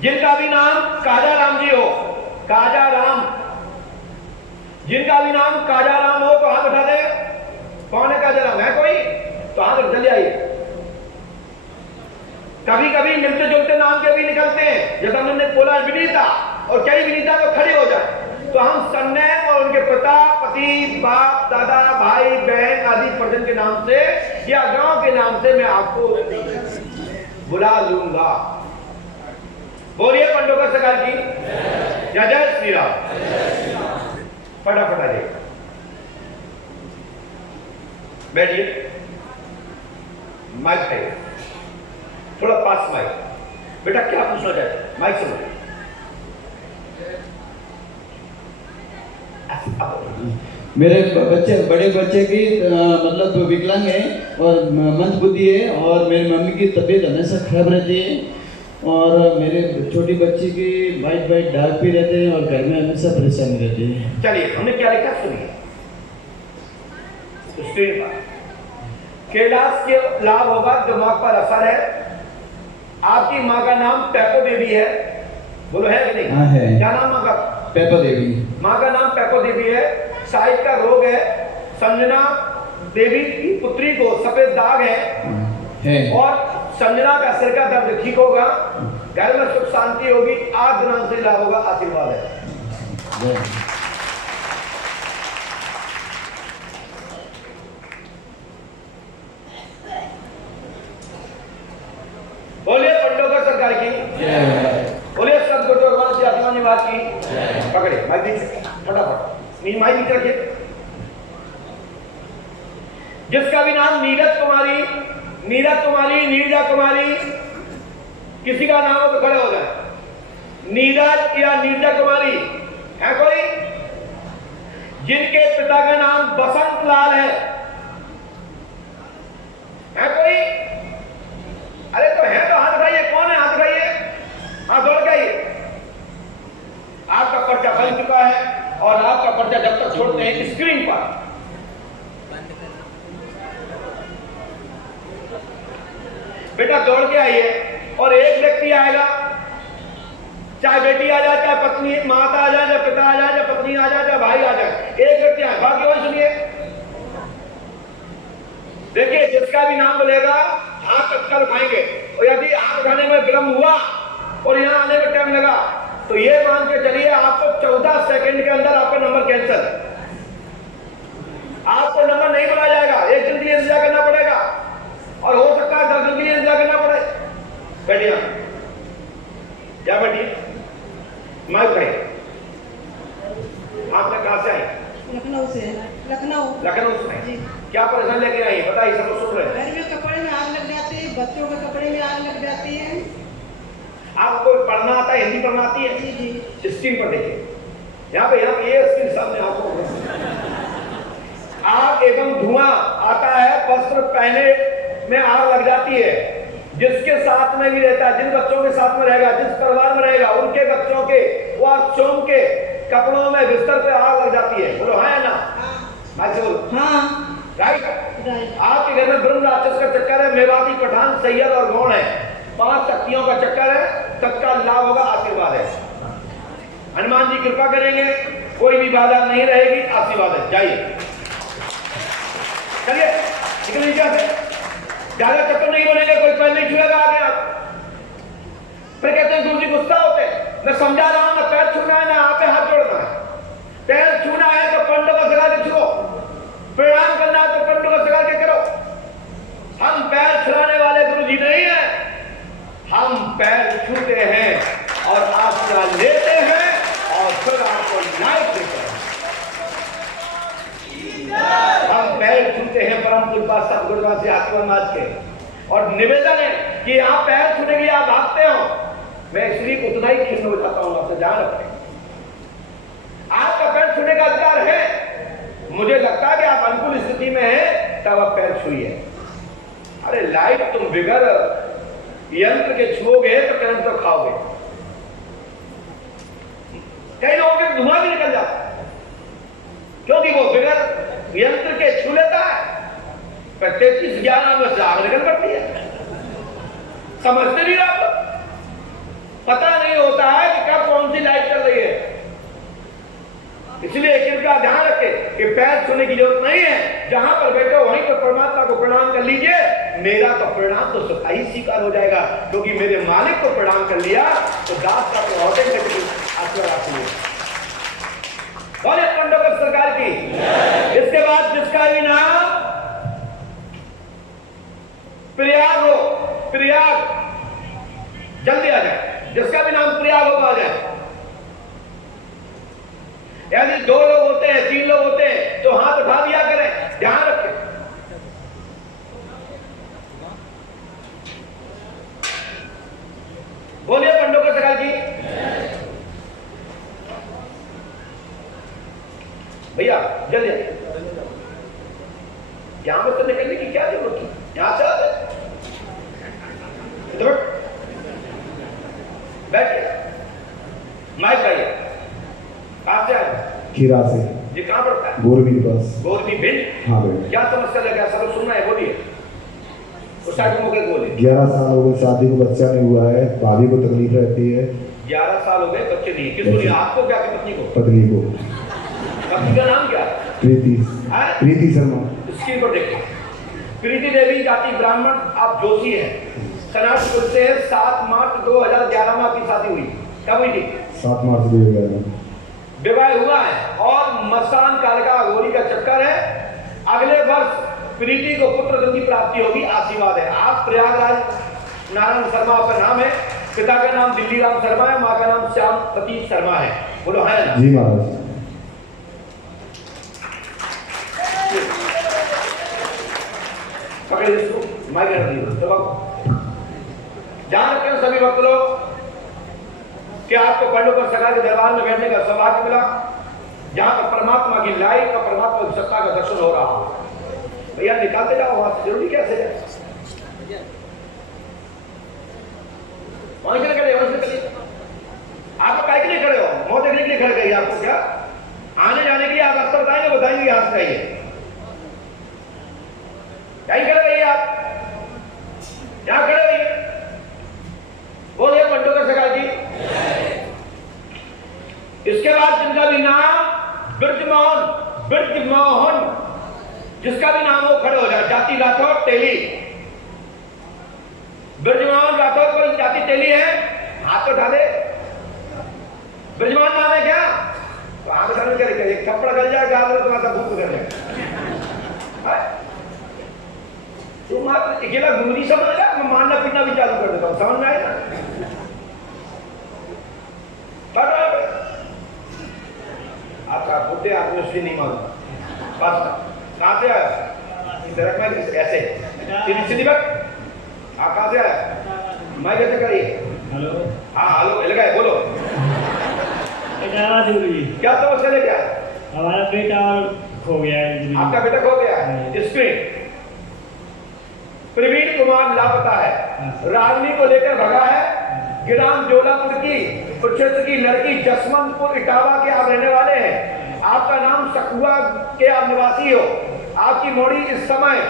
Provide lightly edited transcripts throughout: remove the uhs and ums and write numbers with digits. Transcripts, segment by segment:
जिनका भी नाम काजा राम जी हो, काजा राम, जिनका भी नाम काजा राम हो तो हाथ उठा दे। कौन है काजा राम? है कोई? तो हाथ उठ चले आइए। कभी कभी मिलते जुलते नाम के भी निकलते हैं, जैसा हमने बोला विनीता, और कई विनीता तो खड़े हो जाए, तो हम सरनेम और उनके पिता, पति, बाप, दादा, भाई, बहन आदि परिजन के नाम से या गांव के नाम से मैं आपको बुला लूंगा। बोलिए पंडोकर सरकार की जय। जय श्री राम। फटाफट आ जाइए, बैठिए। माइक है, थोड़ा पास माइक। बेटा क्या पूछना चाहते? माइक सुनो। मेरे बच्चे, बड़े बच्चे की मतलब विकलांग है और मंद बुद्धि है, और मेरी मम्मी की तबीयत हमेशा खराब रहती है, और मेरे छोटी बच्ची की वाइट वाइट दाग भी रहते हैं और घर में हमेशा परेशानी रहती है। चलिए हमने क्या लिखा सुनिए स्क्रीन पर। कैलाश के लाभ होगा, दिमाग पर असर है। आपकी माँ का नाम पैपो देवी है, बोलो है कि नहीं? हाँ है। क्या नाम माँ का? पैपो देवी। माँ का नाम पैपो देवी है। साइड का रोग है। संजना देवी की पुत्री को सफेद दाग है और संजना का सिर का दर्द ठीक होगा, घर में सुख शांति होगी, आज दिनांक से लाभ होगा, आशीर्वाद है। बोलिए पंडोकर सरकार की, बोलिए सब गुरु भगवान श्री आत्मा निवास की। पकड़े माइक दीजिए फटाफट, माइक नीचे रखिए। जिसका भी नाम नीरज कुमारी, नीरज कुमारी, नीरजा कुमारी, किसी का नाम हो तो खड़े हो जाए। नीरज या नीरजा कुमारी है कोई? जिनके पिता का नाम बसंत लाल है कोई? अरे तो है तो हाथ उठाइए। कौन है? हाथ उठाइए, हाथ दौड़ के आइए। आपका पर्चा बन चुका है और आपका पर्चा जब तक छोड़ते हैं स्क्रीन पर, बेटा दौड़ के आइए और एक व्यक्ति आएगा, चाहे बेटी आ जाए, चाहे पत्नी, माता आ जाए, चाहे पिता आ जाए, चाहे पत्नी आ जाए, चाहे भाई आ जाए, एक व्यक्ति आए। बाकी और सुनिए, देखिए जिसका भी नाम बोलेगा हाथ तत्काल उठाएंगे, और यदि हाथ उठाने में विलंब हुआ और यहाँ आने में टाइम लगा तो ये मान के चलिए आपको 14 सेकंड के अंदर आपका नंबर कैंसिल। आपको नंबर नहीं बुलाया जाएगा, एक दिन के लिए इंतजार करना पड़ेगा और हो सकता है 10 दिन के लिए इंतजार करना पड़े। बैठिए, क्या बैठिए, माइक उठाइए। आप कहाँ से आए? लखनऊ से। लखनऊ से। क्या परेशानी लेके आई बताइए, सब सुन रहे हैं। घर में कपड़े में आग लग जाती है, बच्चों के कपड़े में आग लग जाती है। आपको पढ़ना आता है? हिंदी पढ़ना आती है? जी जी। स्क्रीन पर देखिए, यहाँ पे ये स्क्रीन सामने आपको आग एवं धुआं आता है, वस्त्र पहने में आग लग जाती है, जिसके साथ में भी रहता है, जिन बच्चों के साथ में रहेगा, जिस परिवार में रहेगा, उनके बच्चों के व चोम के कपड़ों में बिस्तर पे आग लग जाती है। बोलो हाँ या ना? हाँ राइट। आपके घर में ब्रह्म राक्षस का चक्कर है, मेवाती, पठान, सैयद और गौण है, 5 शक्तियों का चक्कर है, तत्काल लाभ होगा, आशीर्वाद है। हनुमान जी कृपा करेंगे, कोई भी बाधा नहीं रहेगी, आशीर्वाद है। जाइए, चलिए निकल नीचे से, ज्यादा चक्कर नहीं बनेगा, कोई पैर नहीं छुएगा आगे। आप फिर कहते हैं गुरु जी गुस्सा होते हैं। मैं समझा रहा हूं, ना पैर छूना है ना आप पे हाथ जोड़ना है। पैर छूना है तो पंडों का सगा के छुओ, प्रणाम करना है तो पंडों का सगा के करो। हम पैर छुड़ाने वाले गुरु जी नहीं है, हम पैर छूते हैं और आशीर्वाद लेते हैं और फिर आपको लाइफ देते हैं। हम पैर छूते हैं परम कृपा सब गुरुदास से आशीर्वाद के, और निवेदन है कि आप पैर छूने के लिए आप भागते हो, मैं इसलिए उतना ही खिन्न हो जाता हूं। आपसे ध्यान रखें, आपका पैर छूने का अधिकार है। मुझे लगता है कि आप अनुकूल स्थिति में हैं, तब आप पैर छूइए। अरे लाइट तुम बिगर यंत्र के छुओगे तो करंट तो खाओगे। कई लोगों के धुआं भी निकल जाता है, क्योंकि वो बिगर यंत्र के छू लेता है, पर 3311 में से आग निकल पड़ती है। समझते नहीं आप, पता नहीं होता है कि कब कौन सी लाइट चल रही है। इसलिए कृपया ध्यान रखें कि पैर छूने की जरूरत नहीं है, जहां पर बैठे वहीं पर परमात्मा को प्रणाम कर लीजिए। मेरा तो प्रणाम तो स्वतः ही स्वीकार हो जाएगा, क्योंकि मेरे मालिक को प्रणाम कर लिया तो दास का तो ऑटोमेटिकली आशीर्वाद आपको मिलेगा। बोले पंडोकर सरकार की। इसके बाद जिसका भी नाम प्रयाग हो, प्रयाग जल्दी आ जाए, जिसका भी नाम प्रयाग हो आ जाए। यदि 2 लोग होते हैं, 3 लोग होते हैं तो हाथ उठा दिया करें, ध्यान रखें। बोलिए पंडोकर सरकार की। भैया जल्दी यहां पर से निकलने की क्या जरूरत है, यहां से आते बैठिए, माइक आइए। कहां से आए? खीरा से। ये कहां पड़ता है? गोरबी के पास। गोरबी भिंड। हाँ भाई। क्या समस्या लगा, सब सुनना है, बोलिए। उस साइड मुझे बोलिए। 11 साल हो गए शादी को, बच्चा नहीं हुआ है, भाभी को तकलीफ रहती है। 11 साल हो गए, बच्चे नहीं। किसको नहीं? आपको क्या, कि पत्नी को? पत्नी को। पत्नी का नाम क्या? प्रीति। प्रीति शर्मा। स्क्रीन पर देखिए। प्रीति देवी जाति ब्राह्मण, आप जोशी हैं, सनातन से 7 मार्च 2011 में आपकी शादी हुई। कब हुई थी? 7 मार्च 2011। विवाह हुआ है और मसान काल का अघोरी का चक्कर है। अगले वर्ष प्रीति को पुत्र धन की प्राप्ति होगी, आशीर्वाद है। आप प्रयागराज नारायण शर्मा आपका नाम है, पिता का नाम दिल्ली राम शर्मा है, माँ का नाम श्याम सतीश शर्मा है। बोलो है ना? जी महाराज। पकड़िए इसको, माइक रख दीजिए। ध्यान रखें सभी भक्त लोग कि आपको पंडोकर सरकार के दरबार में बैठने का सौभाग्य मिला, जहां पर परमात्मा की लाइट और परमात्मा की सत्ता का दर्शन हो रहा हो। भैया निकालते जाओ वहां से, जरूरी कैसे है? वहीं खड़े वहीं से करिए। आप काय के लिए खड़े हो? मौत देखने के लिए खड़े गए आपको क्या? आने जाने के लिए आप रास्ता बताएंगे, बताएंगे यहाँ से आइए। यहीं खड़े रहिए, आप यहां खड़े रहिए। बोलिए पंडोकर सरकार की। इसके बाद जिनका भी नाम ब्रजमोहन, ब्रजमोहन जिसका भी नाम हो खड़े हो जाए। जाति राठौर तेली। ब्रजमोहन राठौर कोई जाति तेली है? हाथ तो उठा दे। ब्रजमोहन नाम है क्या? तो आगे उठाने करेगा, एक थप्पड़ गल जाएगा, तुम्हारा भूख कर जाएगा। तुम अकेला गुमरी समझ रहा, मैं मारना पीटना भी चालू कर देता हूं, समझ में आएगा? आपका बुद्धि आदमी इसलिए नहीं मालूम। बस कहां से आया? इधर में ऐसे सीधी सीधी बात। आप कहां से आया? मैं कैसे करिए? हेलो। हाँ हेलो लगाए, बोलो। क्या समस्या लेके आए? हमारा बेटा खो गया है। आपका बेटा खो गया है? स्क्रीन प्रवीण कुमार लापता है, रागनी को लेकर भगा है। गिराम जोलापुर की क्षेत्र की लड़की, जसवंतपुर इटावा के आप रहने वाले हैं। आपका नाम सकुआ के आप निवासी हो। आपकी मोड़ी इस समय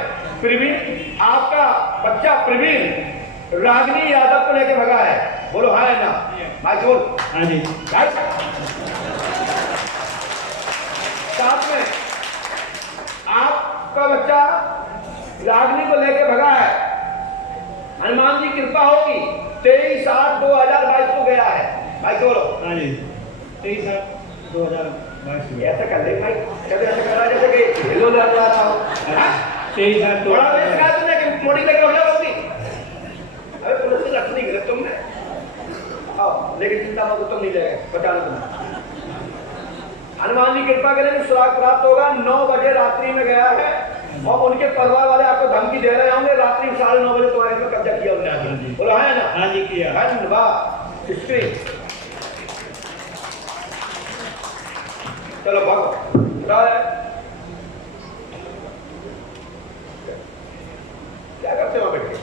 प्रवीण, आपका बच्चा प्रवीण रागनी यादव को लेकर भगा है। बोलो हाँ है ना? भाई बोल। हाँ जी। साथ में आपका बच्चा रागनी को लेकर भगा है। हनुमान जी कृपा होगी। 23/8/2022 को गया है। भाई बोलो। हाँ जी। 23/8/2022। ऐसा कर ले भाई, कभी ऐसा कर रहा है जैसे कि हिलो ले रहा हो। 23/8 थोड़ा वेट करा तुमने कि मोड़ी लेके हो जाओ अपनी। अबे पुलिस से रख नहीं गए तुमने। आओ लेकिन चिंता मत, तुम नहीं जाएगा, बचा लो तुम। हनुमान जी कृपा करें, सुराग प्राप्त होगा। 9 बजे रात्रि में गया है और उनके परिवार वाले आपको धमकी दे रहे होंगे, रात्रि 9:30 बजे तुम्हारे पर कब्जा किया उन्होंने। बोला है ना? हाँ जी किया। धन्यवाद। हिस्ट्री चलो भागो। क्या करते हो बेटे?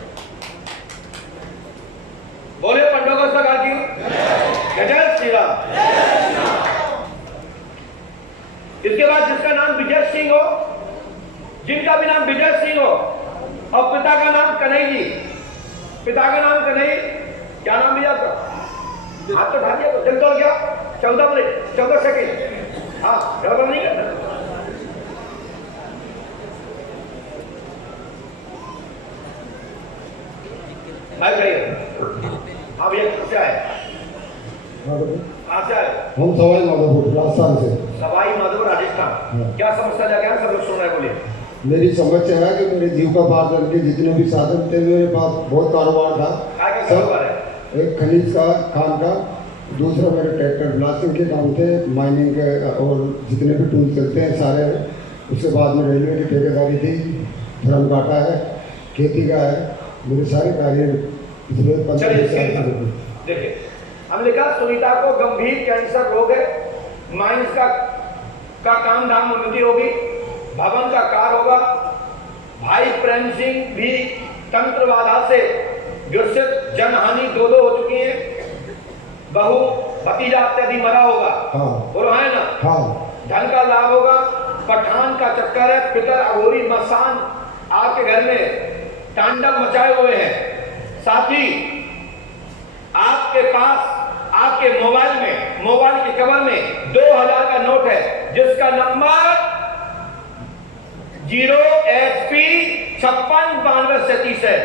बोले पंडोकर सरकार की जय श्री राम। इसके बाद जिसका नाम विजय सिंह हो, जिनका भी नाम विजय सिंह हो और पिता का नाम कन्हई जी, पिता का नाम कन्हई, क्या नाम है आपका? हाथ तो ढाल दिया तो जल्द दौड़ गया 14 मिनट 14 सेकेंड। हाँ गड़बड़ नहीं करना। भाई भाई हाँ भैया कहाँ से आए? कहाँ से आए? हम सवाई माधोपुर राजस्थान से। सवाई माधोपुर राजस्थान। क्या समस्या जाके सब लोग सुन रहे हैं, बोलिए। मेरी समस्या है कि मेरे जीविकोपार्जन के जितने भी साधन थे, मेरे पास बहुत कारोबार था। क्या कारोबार है? एक खनिज का, खान का, दूसरा मेरे ट्रैक्टर ब्लास्टिंग के काम थे, माइनिंग के और जितने भी टूल चलते हैं सारे। उसके बाद में रेलवे की ठेकेदारी थी, धर्म काटा है, खेती का है, मेरे सारे कार्य पिछले 15 साल से। देखिए हमने कहा सुनीता को गंभीर कैंसर रोग है, माइंस का काम धाम उन्नति होगी, भवन का कार्य होगा। भाई प्रेम सिंह भी तंत्र बाधा से ग्रसित, जनहानि 2 हो चुकी है। बहू भतीजा इत्यादि मरा होगा। हाँ। और है ना? हाँ। धन का लाभ होगा। पठान का चक्कर है, पितर अघोरी मसान आपके घर में तांडव मचाए हुए हैं। साथ ही आपके पास आपके मोबाइल के कवर में 2000 का नोट है, जिसका नंबर 0HP 569237 है,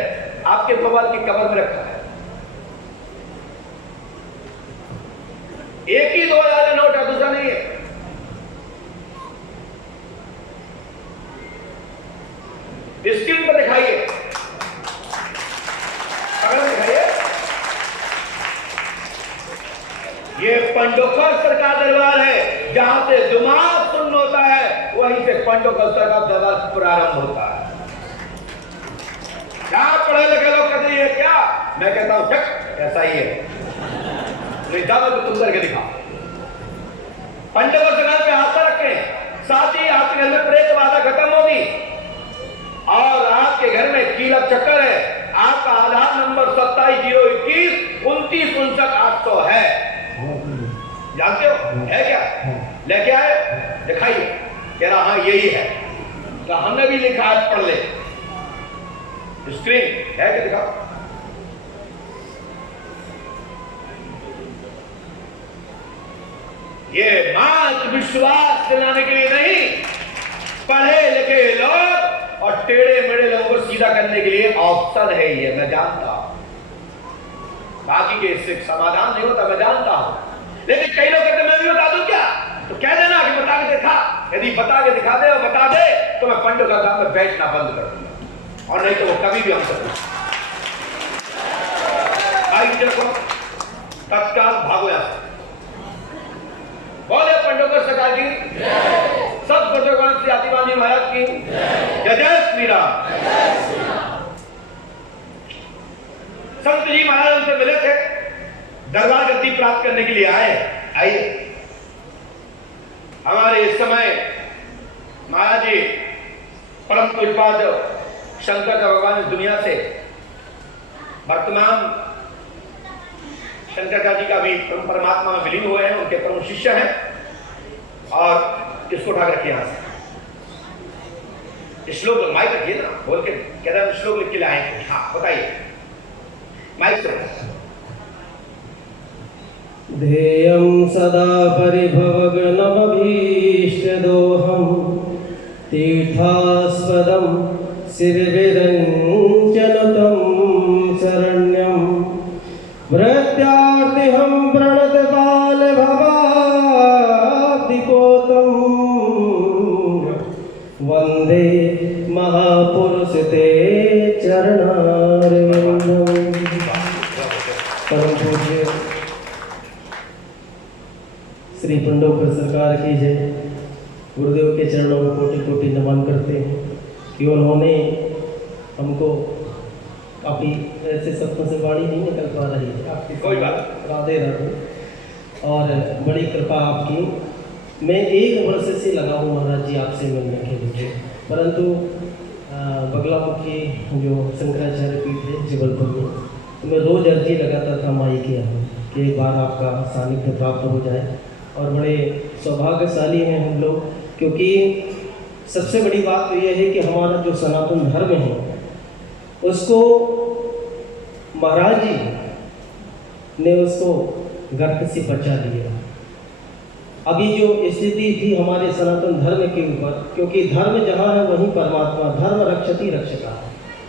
आपके मोबाइल के कवर में रखा है। एक ही 2000 का नोट है, दूसरा नहीं है। स्क्रीन पर दिखाइए, अगर दिखाइए। ये पंडोखर सरकार दरबार है, जहां से दिमाग सुन्न होता है, वहीं से पंडोखर सरकार दरबार प्रारंभ होता है। क्या पढ़े लिखे लोग कहते हैं क्या? मैं कहता हूं चक ऐसा ही है। नहीं ज्यादा तो तुम करके दिखा। पंडोखर सरकार पे आस्था रखें, साथ ही आपके घर में प्रेत बाधा खत्म होगी और आपके घर में कीलक चक्कर है। आपका आधार नंबर 270121 2959 है। जानते हो है क्या? लेके आए, दिखाइए। कह रहा हाँ यही है, तो हमने भी लिखा है, पढ़ ले। स्क्रीन है क्या? दिखाओ। ये मात्र विश्वास दिलाने के लिए नहीं, पढ़े लिखे लोग और टेढ़े मेढ़े लोगों को सीधा करने के लिए ऑप्शन है ये, मैं जानता हूं। बाकी के इससे समाधान नहीं होता, मैं जानता हूं। लेकिन कई लोग कहते मैं भी बता दूं क्या? तो कह देना कि बता के दिखा। यदि बता के दिखा दे और बता दे तो मैं पंडों का काम में बैठना बंद कर दूंगा, और नहीं तो वो कभी भी हमसे तत्काल भागो यहां से। बोले पंडोकर सरकार की, सब भगवान श्री आदिवासी महाराज की जय। जय श्री राम। संत जी महाराज उनसे मिले थे, दरबार गद्दी प्राप्त करने के लिए आए। आइए, हमारे इस समय महाराज जी परम पूज्यपाद शंकर भगवान इस दुनिया से वर्तमान शंकराचार्य जी का भी परमात्मा में विलीन हुए हैं, उनके परम शिष्य हैं। और इसको उठा रखिए यहां से। श्लोक माइक रखिए ना, बोल के कह रहे हैं श्लोक लिख के लाए हैं। हाँ बताइए, माइक से। ध्येयं सदा परिभवग्नमभीष्टदोहं तीर्थास्पदं सिरविरञ्जनतं शरण्यं प्रत्यार्तिहं प्रणतपालभवाब्धिपोतं वन्दे महापुरुष ते चरणारविन्दम्। परम पूज्य श्री पंडोकर सरकार की जय। गुरुदेव के चरणों में कोटि कोटि नमन करते हैं कि उन्होंने हमको काफ़ी ऐसे सपनों से वाणी नहीं निकल पा रही है, आपकी कोई बात राधे राधे, और बड़ी कृपा आपकी। मैं 1 वर्ष से लगा हूँ महाराज जी आपसे मिलने के लिए, परंतु बगलामुखी जो शंकराचार्य पीठ है जबलपुर में, तो मैं रोज अर्जी लगाता था माई के यहाँ कि एक बार आपका सानिध्य प्राप्त हो जाए। और बड़े सौभाग्यशाली हैं हम लोग, क्योंकि सबसे बड़ी बात तो यह है कि हमारा जो सनातन धर्म है उसको महाराज जी ने उसको गर्त से बचा लिया। अभी जो स्थिति थी हमारे सनातन धर्म के ऊपर, क्योंकि धर्म जहाँ है वहीं परमात्मा, धर्म रक्षति रक्षका,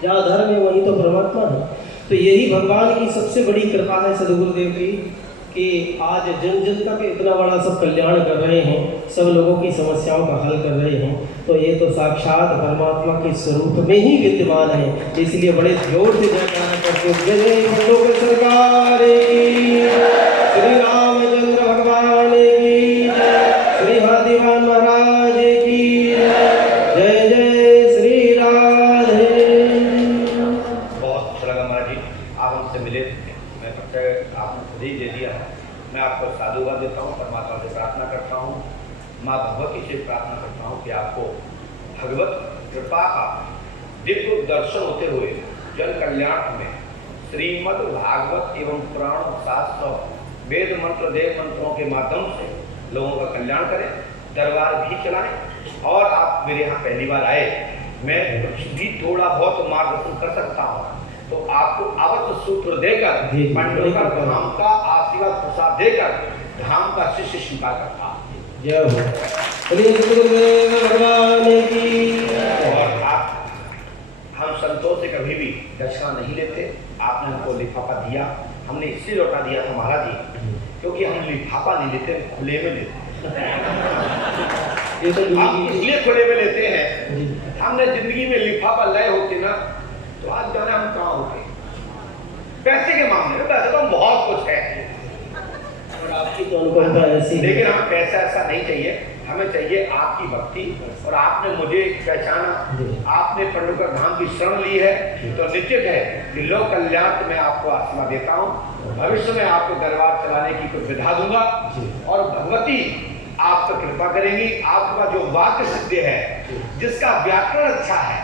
जहाँ धर्म है वहीं तो परमात्मा है। तो यही भगवान की सबसे बड़ी कृपा है सदगुरुदेव की, कि आज जन जनता का इतना बड़ा सब कल्याण कर रहे हैं, सब लोगों की समस्याओं का हल कर रहे हैं। तो ये तो साक्षात परमात्मा के स्वरूप में ही विद्यमान है। इसलिए बड़े जोर से जयकारा करते हैं, जय बोलो के सरकार की, श्री रामचंद्र भगवान की, श्री हाथीवान महाराज की, जय जय श्री राधे। बहुत अच्छा लगा महाराज जी, आप हमसे मिले, मैं आपने खुद ही दे दिया है। मैं आपको साधुवाद देता हूँ, परमात्मा से प्रार्थना करता हूँ, माँ भगवती से प्रार्थना करता हूँ कि आपको भगवत कृपा का दिव्य दर्शन होते हुए जन कल्याण में श्रीमद् भागवत एवं पुराण शास्त्र वेद मंत्र देव मंत्रों के माध्यम से लोगों का कल्याण करें, दरबार भी चलाएं। और आप मेरे यहाँ पहली बार आए, मैं कुछ भी थोड़ा बहुत मार्गदर्शन कर सकता हूँ, तो आपको अवश्य सूत्र देकर पंडोकर धाम का आशीर्वाद प्रसाद देकर धाम का शिष्य स्वीकार करता। जय हो गुरुदेव भगवान की। और आप, हम संतों से कभी भी दक्षिणा नहीं लेते। आपने हमको लिफाफा दिया, हमने इसलिए लौटा दिया था महाराज जी, क्योंकि हम लिफाफा नहीं लेते, खुले में लेते। हम इसलिए खुले में लेते हैं, हमने जिंदगी में लिफाफा लय होते ना तो आज जाने हम कहाँ होते। पैसे के मामले में पैसे तो हम बहुत कुछ है, और आपकी तो अनुकंपा ऐसी, लेकिन हमें पैसा ऐसा नहीं चाहिए, हमें चाहिए आपकी भक्ति। और आपने मुझे पहचाना, आपने पंडोकर धाम की शरण ली है, तो निश्चित है कि लोक कल्याण में आपको आशीर्वाद देता हूँ। भविष्य में आपको दरबार चलाने की कुछ विधा दूंगा और भगवती आप पर कृपा करेंगी। आपका जो वाक्य सिद्ध है, जिसका व्याकरण अच्छा है,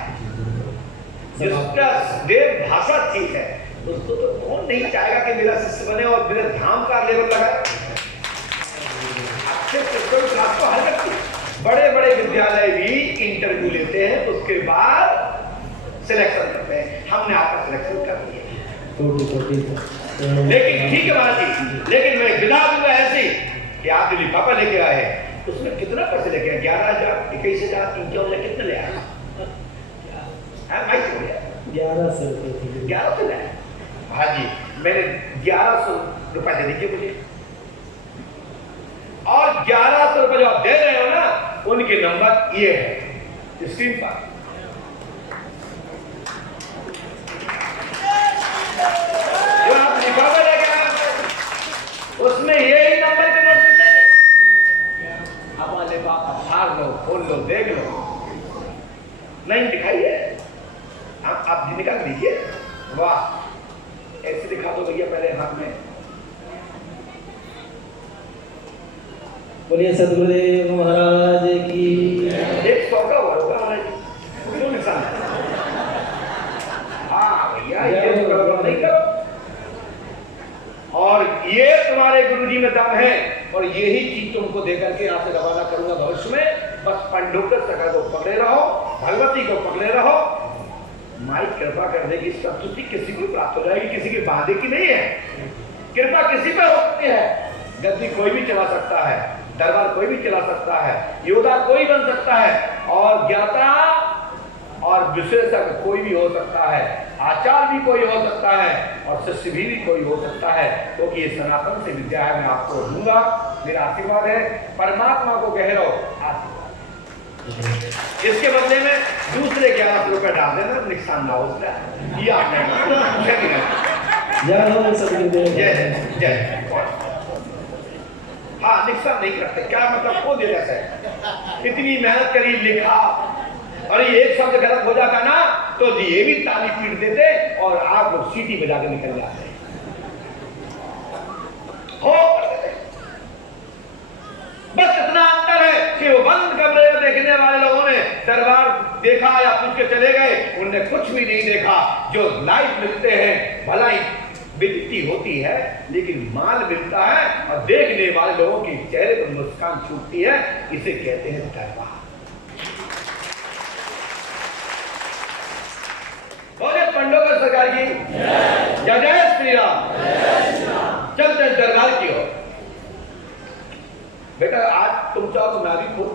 जिसका देव भाषा ठीक है, उसको तो कौन नहीं चाहेगा कि मेरा शिष्य बने और मेरे धाम का लेवल लगाए। अच्छे शिष्यों की क्लास को हर व्यक्ति, बड़े बड़े विद्यालय भी इंटरव्यू लेते हैं, उसके बाद सिलेक्शन करते हैं। हमने आपका सिलेक्शन कर लिया, लेकिन ठीक है महाराज जी, लेकिन मैं विदा दूंगा ऐसी कि आप जो लिफाफा लेके आए हैं उसमें कितना पैसे लेके आए? 11,000, 21,000, 53,000 कितने ले आए? 1100 रुपये। 1100 ले आए? हाँ जी, मैंने 1100 रुपए दे दीजिए मुझे। और 1100 रुपए जो आप दे रहे हो ना, उनके नंबर ये है स्क्रीन पर। जो आप लिफाफा लेके आए उसमें यही नंबर के नोट मिलेंगे। अब लिफाफा फाड़ लो, खोल लो, देख लो। नहीं दिखाइए, आप निकाल दीजिए। वाह, ऐसे दिखा दो भैया पहले हाथ में। बोलिए सदगुरुदेव महाराज की। 100 का होगा महाराज जी, क्यों निशान? हाँ भैया, ये तो गड़बड़ नहीं करो। और ये तुम्हारे गुरुजी में दम है, और यही चीज तुमको देकर के यहाँ से रवाना करूंगा भविष्य में। बस पंडोकर सका को पकड़े रहो, भगवती को पकड़े रहो। माई कृपा करने की संतुष्टि किसी को प्राप्त हो जाएगी, किसी की बाधे की नहीं है। कृपा किसी पर हो सकती है, गद्दी कोई भी चला सकता है, दरबार कोई भी चला सकता है, योद्धा कोई बन सकता है, और ज्ञाता और विशेषज्ञ कोई भी हो सकता है, आचार्य भी कोई हो सकता है, और शिष्य भी कोई हो सकता है, क्योंकि ये सनातन से विद्या है। मैं आपको दूंगा, मेरा आशीर्वाद है। परमात्मा को कह रहा हूं आशीर्वाद, इसके बदले में दूसरे 1100 रुपए डाल देना, नुकसान ना हो उसका। ये जय जय। हाँ, नुकसान नहीं करते, क्या मतलब को दे जाता है। इतनी मेहनत करी, लिखा, और ये एक शब्द गलत हो जाता ना तो ये भी ताली पीट देते और आप लोग सीटी बजा के निकल जाते हो। बस इतना अंतर है कि वो बंद कमरे में देखने वाले लोगों ने दरबार देखा या पूछ के चले गए, उनने कुछ भी नहीं देखा। जो लाइव मिलते हैं, भलाई बिकती होती है, लेकिन माल मिलता है और देखने वाले लोगों के चेहरे पर मुस्कान छूटती है। इसे कहते हैं दरबार। बोले पंडोकर सरकार की जय। जय श्री राम। चलते हैं दरबार की ओर। बेटा आज तुम चाहो तो मैं भी खुद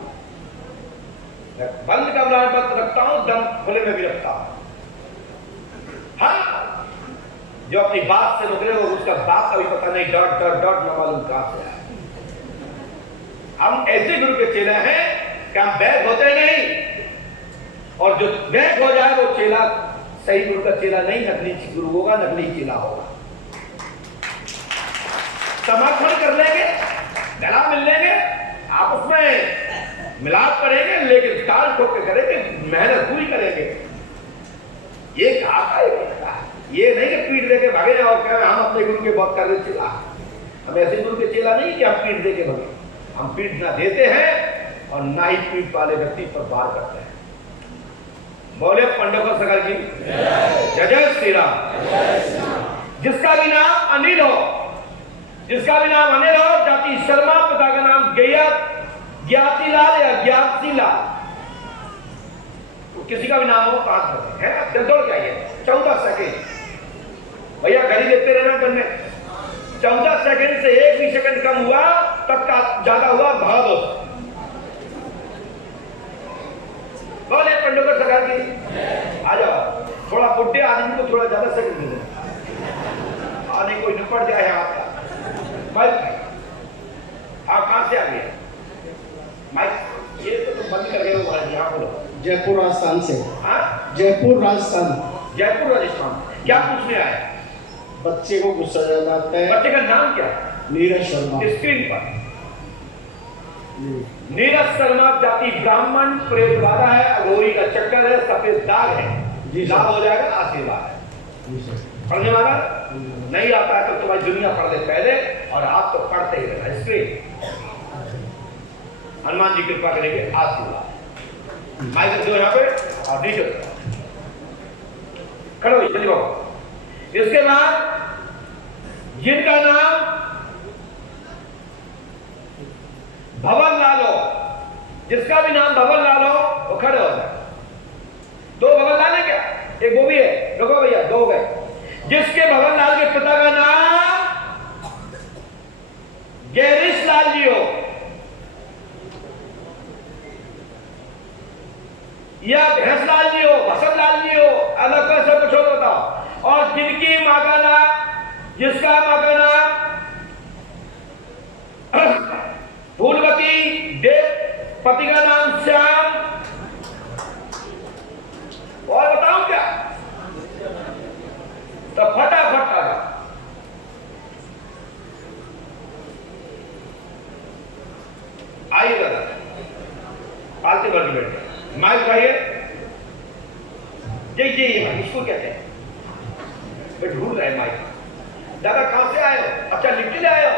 बंद कमरा में बंद रखता हूं, दम खुले में भी रखता हूं। हाँ, जो अपनी बात से निकले वो उसका बात का भी पता नहीं, डॉट डॉट डॉट न मालूम कहां से आया। हम ऐसे गुरु के चेले हैं कि हम बैग होते नहीं, और जो बैग हो जाए वो चेला सही गुरु का चेला नहीं, नकली गुरु होगा, नकली चेला होगा। समर्थन कर लेंगे, गला मिल लेंगे, आपस में मिलाप करेंगे, लेकिन टाल ठोक के करेंगे, मेहनत पूरी करेंगे। ये कहा था, ये नहीं कि पीठ देके भागे और कहें हम अपने गुरु के बहुत कर रहे चेला। हम ऐसे गुरु के चेला नहीं कि हम पीठ देके भागे। हम पीठ ना देते हैं और ना ही पीठ वाले व्यक्ति पर वार करते हैं। बोले पंडित सरकार की जय जय श्री राम। जिसका भी नाम अनिल हो, जिसका भी नाम अनिल हो, जाति शर्मा, पिता का नाम ज्ञातिलाल या ज्ञातिलाल, तो किसी का भी नाम हो पास है, जल्द दौड़ के आइए। 14 सेकेंड भैया घड़ी देते रहना करने। 14 सेकेंड से 1 भी सेकंड कम हुआ तब का ज्यादा हुआ भगा दो। बोले पंडित सरकार की आ जाओ। थोड़ा बुढ़े आदमी को थोड़ा ज्यादा सेकंड दे दो, आने कोई निपट जाए यहाँ पे। माइक आप कहां से आ गए? माइक ये तो तुम बंद कर गए हो महाराज, यहाँ बोलो। जयपुर राजस्थान से। हाँ, जयपुर राजस्थान। जयपुर राजस्थान। क्या पूछने आए? बच्चे को गुस्सा ज्यादा आता है। बच्चे का नाम क्या? नीरज शर्मा। स्क्रीन पर नीरज शर्मा, जाति ब्राह्मण, प्रेत वाला है, अघोरी का चक्कर है, सफेद दाग है। जी लाभ हो जाएगा, आशीर्वाद है। पढ़ने वाला नहीं आता है तो तुम्हारी दुनिया पढ़ दे पहले, और आप तो पढ़ते ही रहना। स्क्रीन हनुमान जी कृपा करेंगे, आशीर्वाद। माइक दो यहाँ पे और नीचे खड़ो जल्दी बाबू। इसके बाद जिनका नाम भवन लाल हो, जिसका भी नाम भवन लाल हो वो खड़े हो जाए। 2 भवन लाल है क्या? एक वो भी है, रुको भैया, 2 हो गए। जिसके भवन लाल के पिता का नाम गैरिश लाल जी हो या भैंसलाल जी हो, भसनलाल जी हो, अलग कैसे कुछ हो बताओ। और जिनकी मां का नाम, जिसका मां का नाम फूलवती, देव, पति का नाम श्याम, और बताऊं क्या? तो फटाफट आ आइए दादा, पालते भर के बैठे माइक भाई जी जी इसको कहते हैं। ढूंढ रहे माइक। दादा कहां से आए हो? अच्छा लिख के ले आए हो?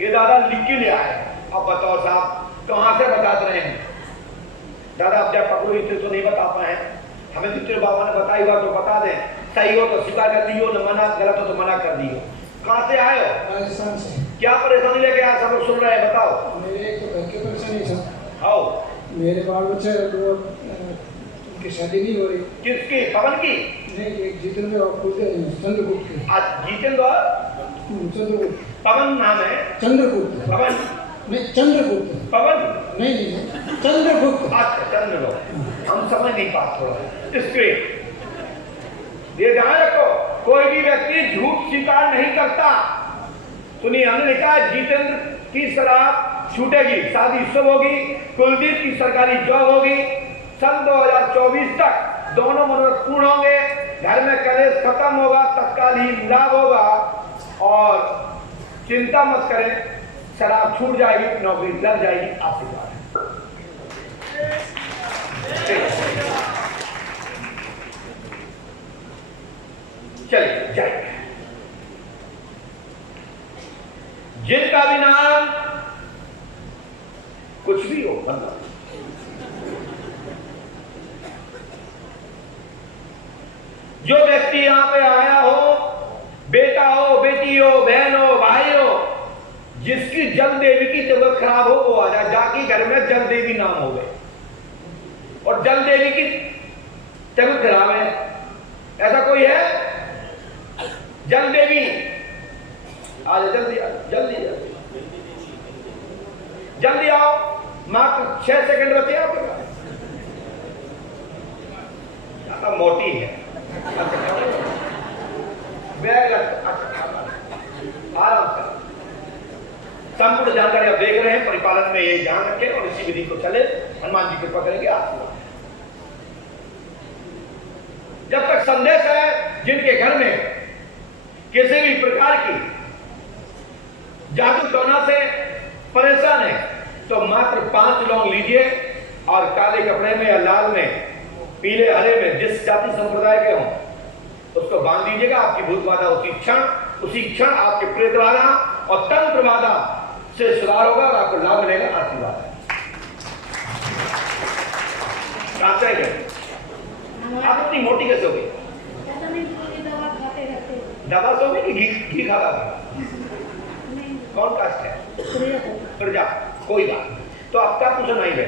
ये दादा लिख के ले आए। अब बताओ साहब कहां से बता रहे हैं? दादा अब जब पकड़ो इतने तो नहीं बता पाए, हमें तो तेरे बाबा ने बताई हुआ तो बता दें। सही हो तो स्वीकार कर दियो, न मना गलत हो तो मना कर दियो। कहां से आए हो? राजस्थान से। क्या परेशानी लेके आए? सब लोग सुन रहे हैं, बताओ। मेरे एक तो घर की परेशानी सर। आओ। मेरे बाल बच्चे उनकी शादी नहीं हो रही। किसकी? पवन की? नहीं, जितेंद्र और चंद्रगुप्त की। आज जितेंद्र चंद्रगुप्त। पवन नाम है? चंद्रगुप्त। पवन नहीं, चंद्रगुप्त। पवन नहीं, चंद्रगुप्त। अच्छा चंद्रगुप्त, हम समझ नहीं पाते थोड़ा। स्क्रीन ये ध्यान रखो, कोई भी व्यक्ति झूठ स्वीकार नहीं करता। सुनिए, हमने लिखा है जितेंद्र की शराब छूटेगी, शादी शुभ होगी, कुलदीप की सरकारी जॉब होगी, सन 2024 तक दोनों मनोरथ पूर्ण होंगे, घर में कलेश खत्म होगा, तत्कालीन लाभ होगा, और चिंता मत करें, शराब छूट जाएगी, नौकरी लग जाएगी। आशीर्वाद चलिए जाइए। जिनका भी नाम कुछ भी हो, बंदा जो व्यक्ति यहां पे आया हो, बेटा हो, बेटी हो, बहन हो, भाई हो, जिसकी जल देवी की तबीयत खराब हो वो आ जाए। जाके घर में जल देवी नाम हो गए और जल देवी की तबीयत खराब है, ऐसा कोई है? जल देवी आ जाओ जल्दी जल्दी जल्दी आओ। मात्र 6 सेकंड बचे आपके पास। ज्यादा मोटी है। बैग आराम से। संपूर्ण जानकारी आप देख रहे हैं, परिपालन में ये ध्यान रखें और इसी विधि को चले। हनुमान जी कृपा करेंगे आपको। जब तक संदेश है, जिनके घर में किसी भी प्रकार की जादू टोना से परेशान है, तो मात्र 5 लौंग लीजिए और काले कपड़े में या लाल में, पीले हरे में, जिस जाति संप्रदाय के हों उसको बांध दीजिएगा। आपकी भूत बाधा उसी क्षण आपके प्रेत बाधा और तंत्र बाधा से सुधार होगा और आपको लाभ मिलेगा। आशीर्वाद है। आप इतनी मोटी कैसे हो गई? दवा तो नहीं कि घी खा रहा था? कौन कास्ट है? प्रजा। कोई बात। तो आपका कुछ नहीं है।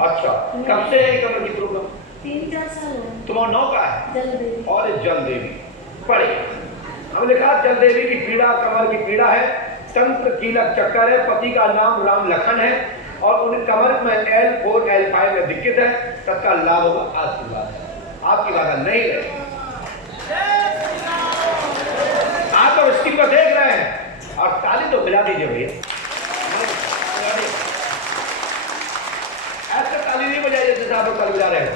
अच्छा, कब से है कमर की प्रॉब्लम? 3-4 साल हो। तुम्हारा नाम क्या है? जल देवी। और जल देवी पढ़े। हम लिखा जल देवी की पीड़ा, कमर की पीड़ा है, तंत्र कीलक चक्कर है, पति का नाम राम लखन है और उन्हें कमर में L4 L5 में दिक्कत है, तत्काल लाभ होगा। आशीर्वाद है। आपकी बात नहीं रहे। आप तो स्क्रीन पर देख रहे हैं और ताली तो बजा दीजिए भैया। ऐसे ताली नहीं बजाइए जैसे आप लोग ताली बजा रहे हैं।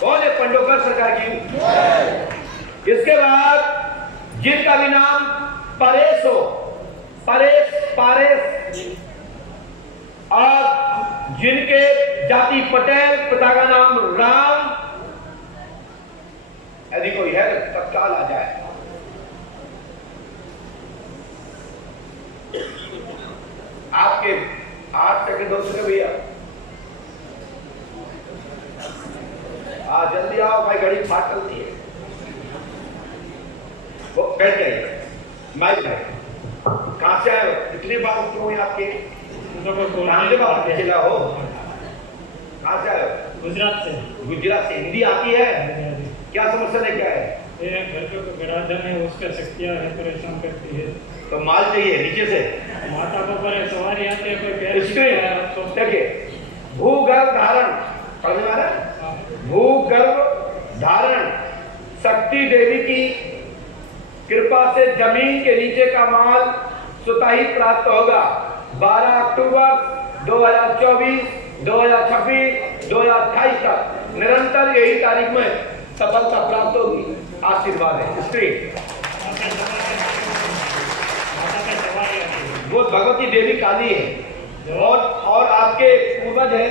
कौन है? पंडोकर सरकार की। इसके बाद जिनका भी नाम परेश हो, परेश पारेश, और जिनके जाति पटेल, पिता का नाम राम, यदि कोई है तत्काल आ जाए। आपके 8 सेकंड हो सके भैया। जल्दी आओ भाई, घड़ी फाट चलती है। वो बैठ जाइए। माइक है। कहाँ से आए? कितनी बार क्यों आपके जिला हो? कहाँ से आए? गुजरात से। गुजरात से। हिंदी आती है? क्या समस्या है? क्या है? ये घर पे गड़ाधन है, उसका शक्तियाँ है, परेशान करती है। तो माल चाहिए नीचे से। माता को पर सवारी आती है, कोई पैर देखिए, भूगर्भ धारण पढ़ने वाला, भूगर्भ धारण शक्ति देवी की कृपा से जमीन के नीचे का माल स्वतः ही प्राप्त होगा। 12 अक्टूबर 2024, 2026, 2028 तक निरंतर यही तारीख में सफलता प्राप्त होगी। आशीर्वाद है। स्त्री वो भगवती देवी काली है और आपके पूर्वज है।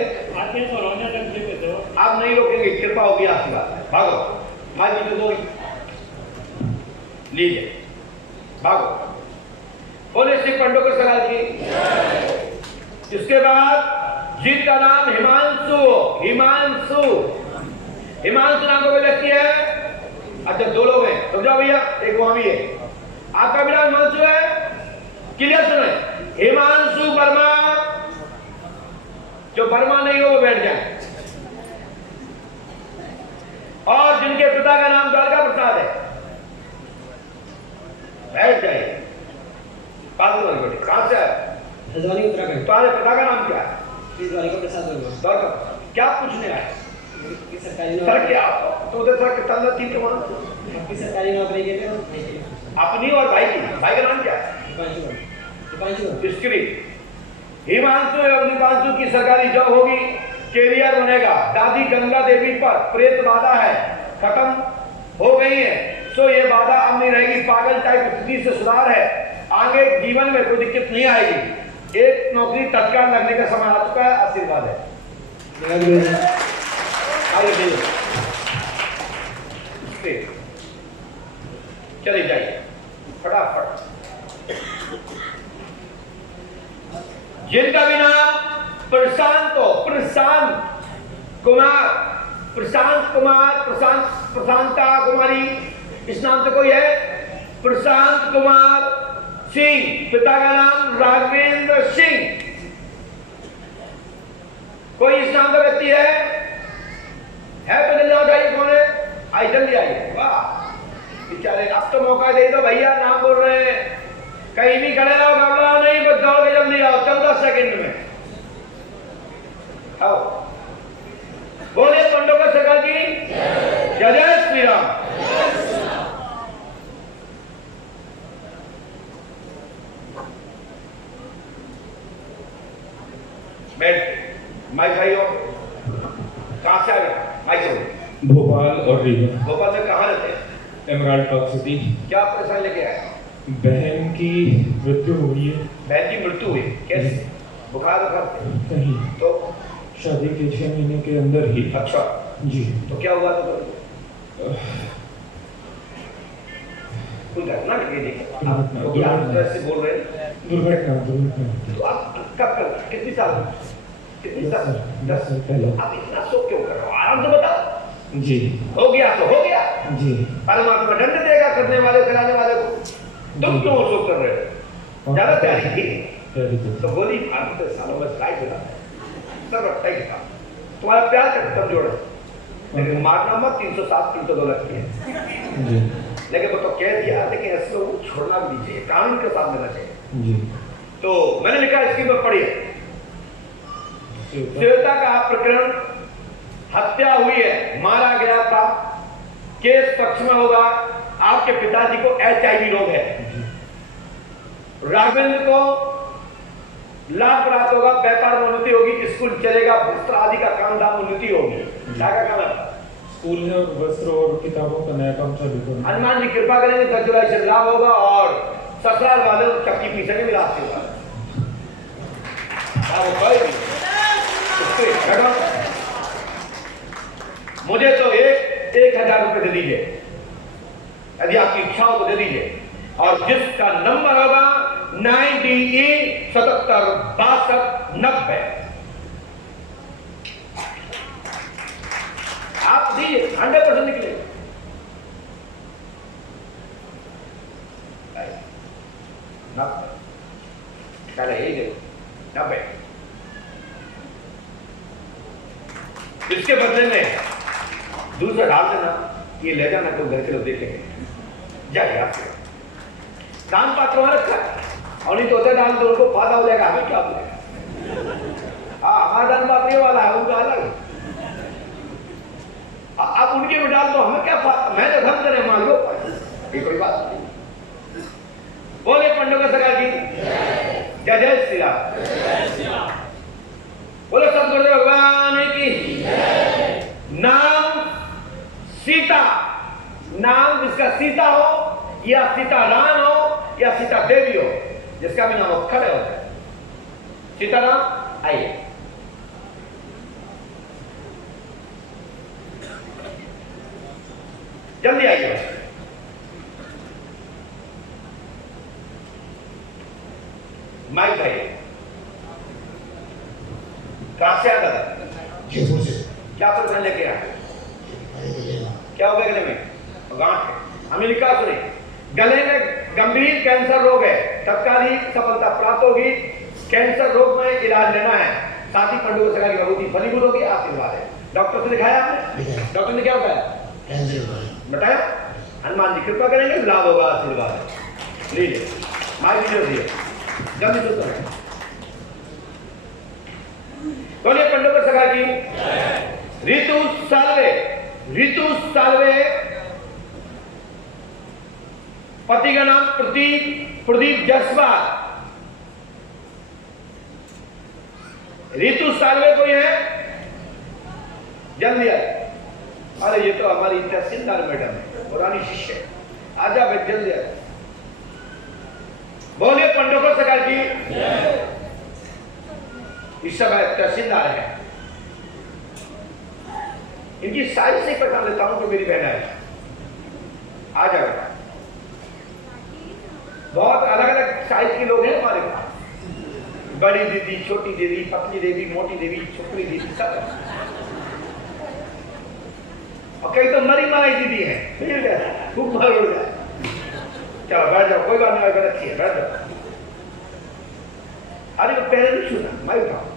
आप नहीं रोकेंगे, कृपा होगी। आशीर्वाद। भागो भाई, लीजिए, भागो। बोले श्री पंडोकर सरकार की। इसके बाद जिनका नाम हिमांशु नाम को व्यक्ति है। अच्छा, 2 लोग हैं, समझाओ भैया। एक वहां भी है। आपका भी नाम हिमांशु है? क्लियर सुने। हिमांशु वर्मा। जो वर्मा नहीं हो वो बैठ जाए। और जिनके पिता का नाम द्वारका प्रसाद है, बैठ जाइए। बेटे कहां से आए? उत्तराखंड। तुम्हारे पिता का नाम क्या है? द्वारका प्रसाद द्वारका। क्या पूछने आए? सरकारी सर क्या तो उधर सर कितना थी नौकरी, सरकारी नौकरी के लिए अपनी और भाई की। भाई का नाम क्या है? स्त्री। हिमांशु एवं दीपांशु की सरकारी जॉब होगी, कैरियर बनेगा। दादी गंगा देवी पर प्रेत बाधा है, खत्म हो गई है। सो ये बाधा अब नहीं रहेगी। पागल टाइप स्थिति से सुधार है। आगे जीवन में कोई दिक्कत नहीं आएगी। एक नौकरी तत्काल लगने का समय आ चुका है। आशीर्वाद है। चले जाइए फटाफट। जिनका भी नाम प्रशांत हो, प्रशांता कुमारी, इस नाम से कोई है? प्रशांत कुमार, सिंह, पिता का नाम राघवेंद्र सिंह। कोई इस नाम का व्यक्ति है तो जल्दी उठाइए, कौन है? आई जल्दी आइए। वाह बेचारे, अब तो मौका दे दो भैया, नाम बोल रहे हैं, कहीं भी खड़े रहो, घबराओ नहीं, बस दौड़ के जल्दी आओ 14 सेकंड में आओ। बोलिए पंडोकर सरकार की जय जय श्री राम। बैठ माइक भाइयों, कहां से आ गए? माइक से। भोपाल और रीवा। भोपाल में कहां रहते हैं? Emerald park city. क्या परेशानी लेके आए? बहन की मृत्यु हुई है। बहन की मृत्यु हुई? कैसे? बुखार नहीं, तो शादी के 6 महीने के अंदर ही। अच्छा जी। तो क्या हुआ था? कुछ घटना लगी थी? आप से बोल रहे हैं? दुर्घटना। तो आप कब कर, कितनी साल 10 साल पहले। आप इतना शोक क्यों कर रहे हो? आराम से बताओ। जी। हो गया तो हो गया जी। परमात्मा दंड देगा करने वाले कराने वाले को। तुम क्यों शोक कर रहे हो? ज्यादा प्यारी थी तो गोली फाड़ते सालों में फ्लाइट मिला सब रखता ही था। तुम्हारा प्यार का कमजोर है, लेकिन मारना मत। 307 302 लगती है, लेकिन तो कह दिया, लेकिन ऐसे लोगों को छोड़ना भी नहीं चाहिए, कानून के साथ देना चाहिए। जी। तो मैंने लिखा इसकी पर पढ़िए, श्वेता का प्रकरण, हत्या हुई है, मारा गया था, केस पक्ष में होगा। आपके पिताजी को HIV रोग है, राघवेंद्र को लाभ प्राप्त होगा, व्यापार में उन्नति होगी, स्कूल चलेगा, वस्त्र आदि का काम धाम उन्नति होगी। क्या का काम है? स्कूल है और वस्त्र और किताबों का नया काम चालू करना। हनुमान जी कृपा करेंगे, 10 जुलाई से लाभ होगा और ससुराल वाले चक्की पीछे भी लाभ होगा। मुझे तो 1,000 रुपए दे दीजिए, यदि आपकी इच्छा हो तो दे दीजिए, और जिसका नंबर होगा 90E 77 62 90 आप दीजिए, 100% निकले। पहले यही दे 90। इसके बदले में दूसरा डाल देना, ये ले जाना, तो घर के लोग देखेंगे। जाइए आपसे दान पात्र वहां रखा है, और नहीं तो होता डाल दो, उनको फायदा हो जाएगा, हमें क्या बोलेगा? हाँ, हमारा दान पात्र ये वाला है, उनका अलग। आप उनके में डाल दो, हमें क्या फायदा? मैं तो धन करे मान लो, ये कोई बात नहीं। बोले पंडोकर सरकार की जय जय श्री राम। बोले सतगुरुदेव भगवान की। नाम सीता, नाम जिसका सीता हो, या सीताराम हो, या सीता देवी हो, जिसका भी नाम खड़े होता है। सीताराम आइए। जल्दी आइए। माइक भाई कहां से आता था? जयपुर से। क्या परेशान लेके आए? क्या हो गया गले में? गांठ। अमेरिका सुने, गले में गंभीर कैंसर रोग है, तत्काल ही सफलता प्राप्त होगी। कैंसर रोग में इलाज लेना है, साथ ही पंडोकर सरकार की बहुत ही फलीभूत होगी, आशीर्वाद है। डॉक्टर से दिखाया आपने? डॉक्टर ने क्या बताया? बताया हनुमान जी कृपा करेंगे, लाभ होगा, आशीर्वाद। लीजिए माइक दीजिए, जल्दी से करें। बोलिए पंडोकर सरकार की। ऋतु सालवे, ऋतु सालवे, पति का नाम प्रदीप जायसवाल। ऋतु सालवे कोई है? जल्दी आए। अरे ये तो हमारी तहसीलदार मैडम है, पुरानी शिष्य है, आजा भाई जल्दी आए। बोलिए पंडोकर सरकार की। इस समय तहसीलदार है, इनकी साइज से पहचान लेता हूं कि मेरी बहन है। आ जाओ, बहुत अलग अलग साइज के लोग हैं हमारे पास, बड़ी दीदी, छोटी दीदी, पतली देवी, मोटी देवी, छोकरी दीदी, सब। और कई तो मरी मारी दीदी है, खूब मार उड़ जाए। चलो बैठ जाओ, कोई बात नहीं, रखिए, बैठ जाओ। अरे वो पहले नहीं सुना, मैं उठाऊं,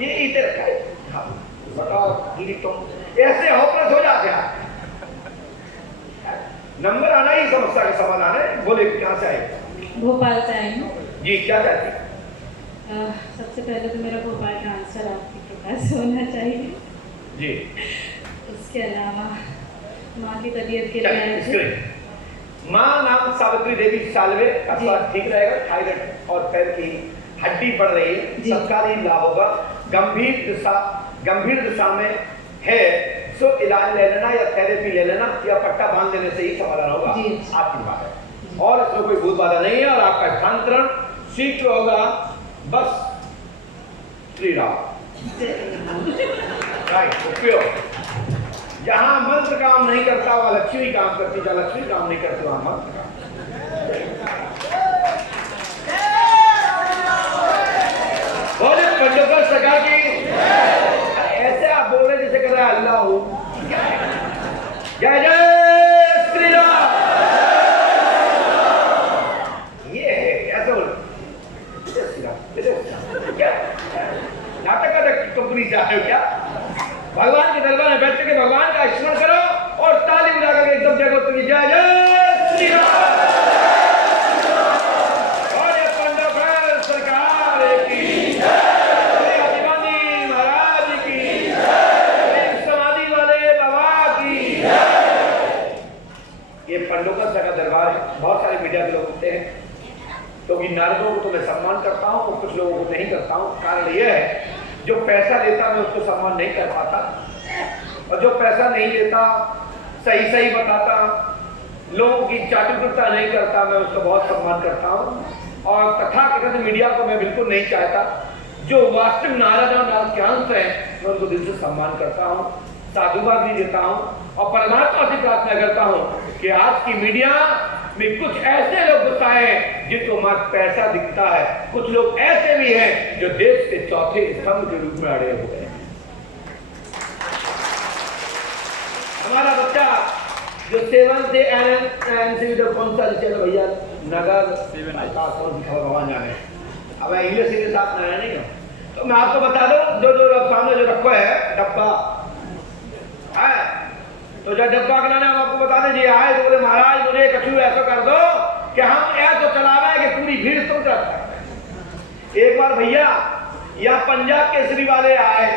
ये इधर रखा है। हाँ बताओ दीदी, तुम ऐसे होपलेस हो जाते हैं। नंबर आना ही समस्या का समाधान है। बोले कहाँ से आए? भोपाल से आई हूँ। जी क्या चाहती? सबसे पहले तो मेरा भोपाल का आंसर आपके प्रकार से होना चाहिए जी। उसके अलावा माँ की तबीयत के लिए माँ नाम सावित्री देवी सालवे का स्वास्थ्य ठीक रहेगा। थायराइड और पैर की हड्डी बढ़ रही है, सबका ही लाभ होगा। गंभीर दिशा में है सो इलाज ले लेना या थेरेपी ले लेना या पट्टा बांध देने से ही समाधान होगा। आपकी बात है और इसमें कोई भूत बाधा नहीं है। और आपका स्थानांतरण शीघ्र होगा। बस श्री राम राइट उपयोग। जहां मंत्र काम नहीं करता वहां लक्ष्मी काम करती, जहां लक्ष्मी काम नहीं करती वहां मंत्र काम। बोले पंडोकर सरकार की। ऐसे आप बोल रहे जैसे कर रहे हैं अल्लाह हो। जय जय श्री राम। ये है ऐसे बोल क्या नाटक का कंपनी से आए हो क्या? भगवान के दरबार में बैठ के भगवान का स्मरण करो और ताली बजा करके एकदम जगह तुम जय जय श्री राम। और ये पंडोकर सरकार की महाराज की समाधि वाले बाबा की। ये पंडोकर का दरबार है। बहुत सारे मीडिया के लोग होते हैं क्योंकि नारदों को तो मैं सम्मान करता हूँ और कुछ लोगों को नहीं करता हूँ। कारण यह है जो पैसा लेता मैं उसको सम्मान नहीं कर पाता और जो पैसा नहीं लेता सही सही बताता लोगों की चाटुकता नहीं करता मैं उसको बहुत सम्मान करता हूँ। और तथाकथित मीडिया को मैं बिल्कुल नहीं चाहता। जो वास्तविक नाराज और नाराज है मैं उनको दिल से सम्मान करता हूँ, साधुवाद भी देता हूँ और परमात्मा से प्रार्थना करता हूँ कि आज की मीडिया में कुछ ऐसे लोग गुस्साए हैं जिनको मात्र पैसा दिखता है। कुछ लोग ऐसे भी हैं जो देश के चौथे स्तंभ के रूप में अड़े हुए हैं। हमारा बच्चा जो 7 से एनएनसी कौन सा भैया नगर कौन सी खबर भगवान जाने। अब इंग्लिश के साथ नया नहीं हो तो मैं आपको बता दूं जो सामने जो रखो है डब्बा है तो जब डब्बा के लाने हम आपको बता दें जी आए तो बोले महाराज मुझे कछु ऐसा कर दो कि हम ऐसा चलावा है कि पूरी भीड़ तुम करता। एक बार भैया या पंजाब केसरी वाले आए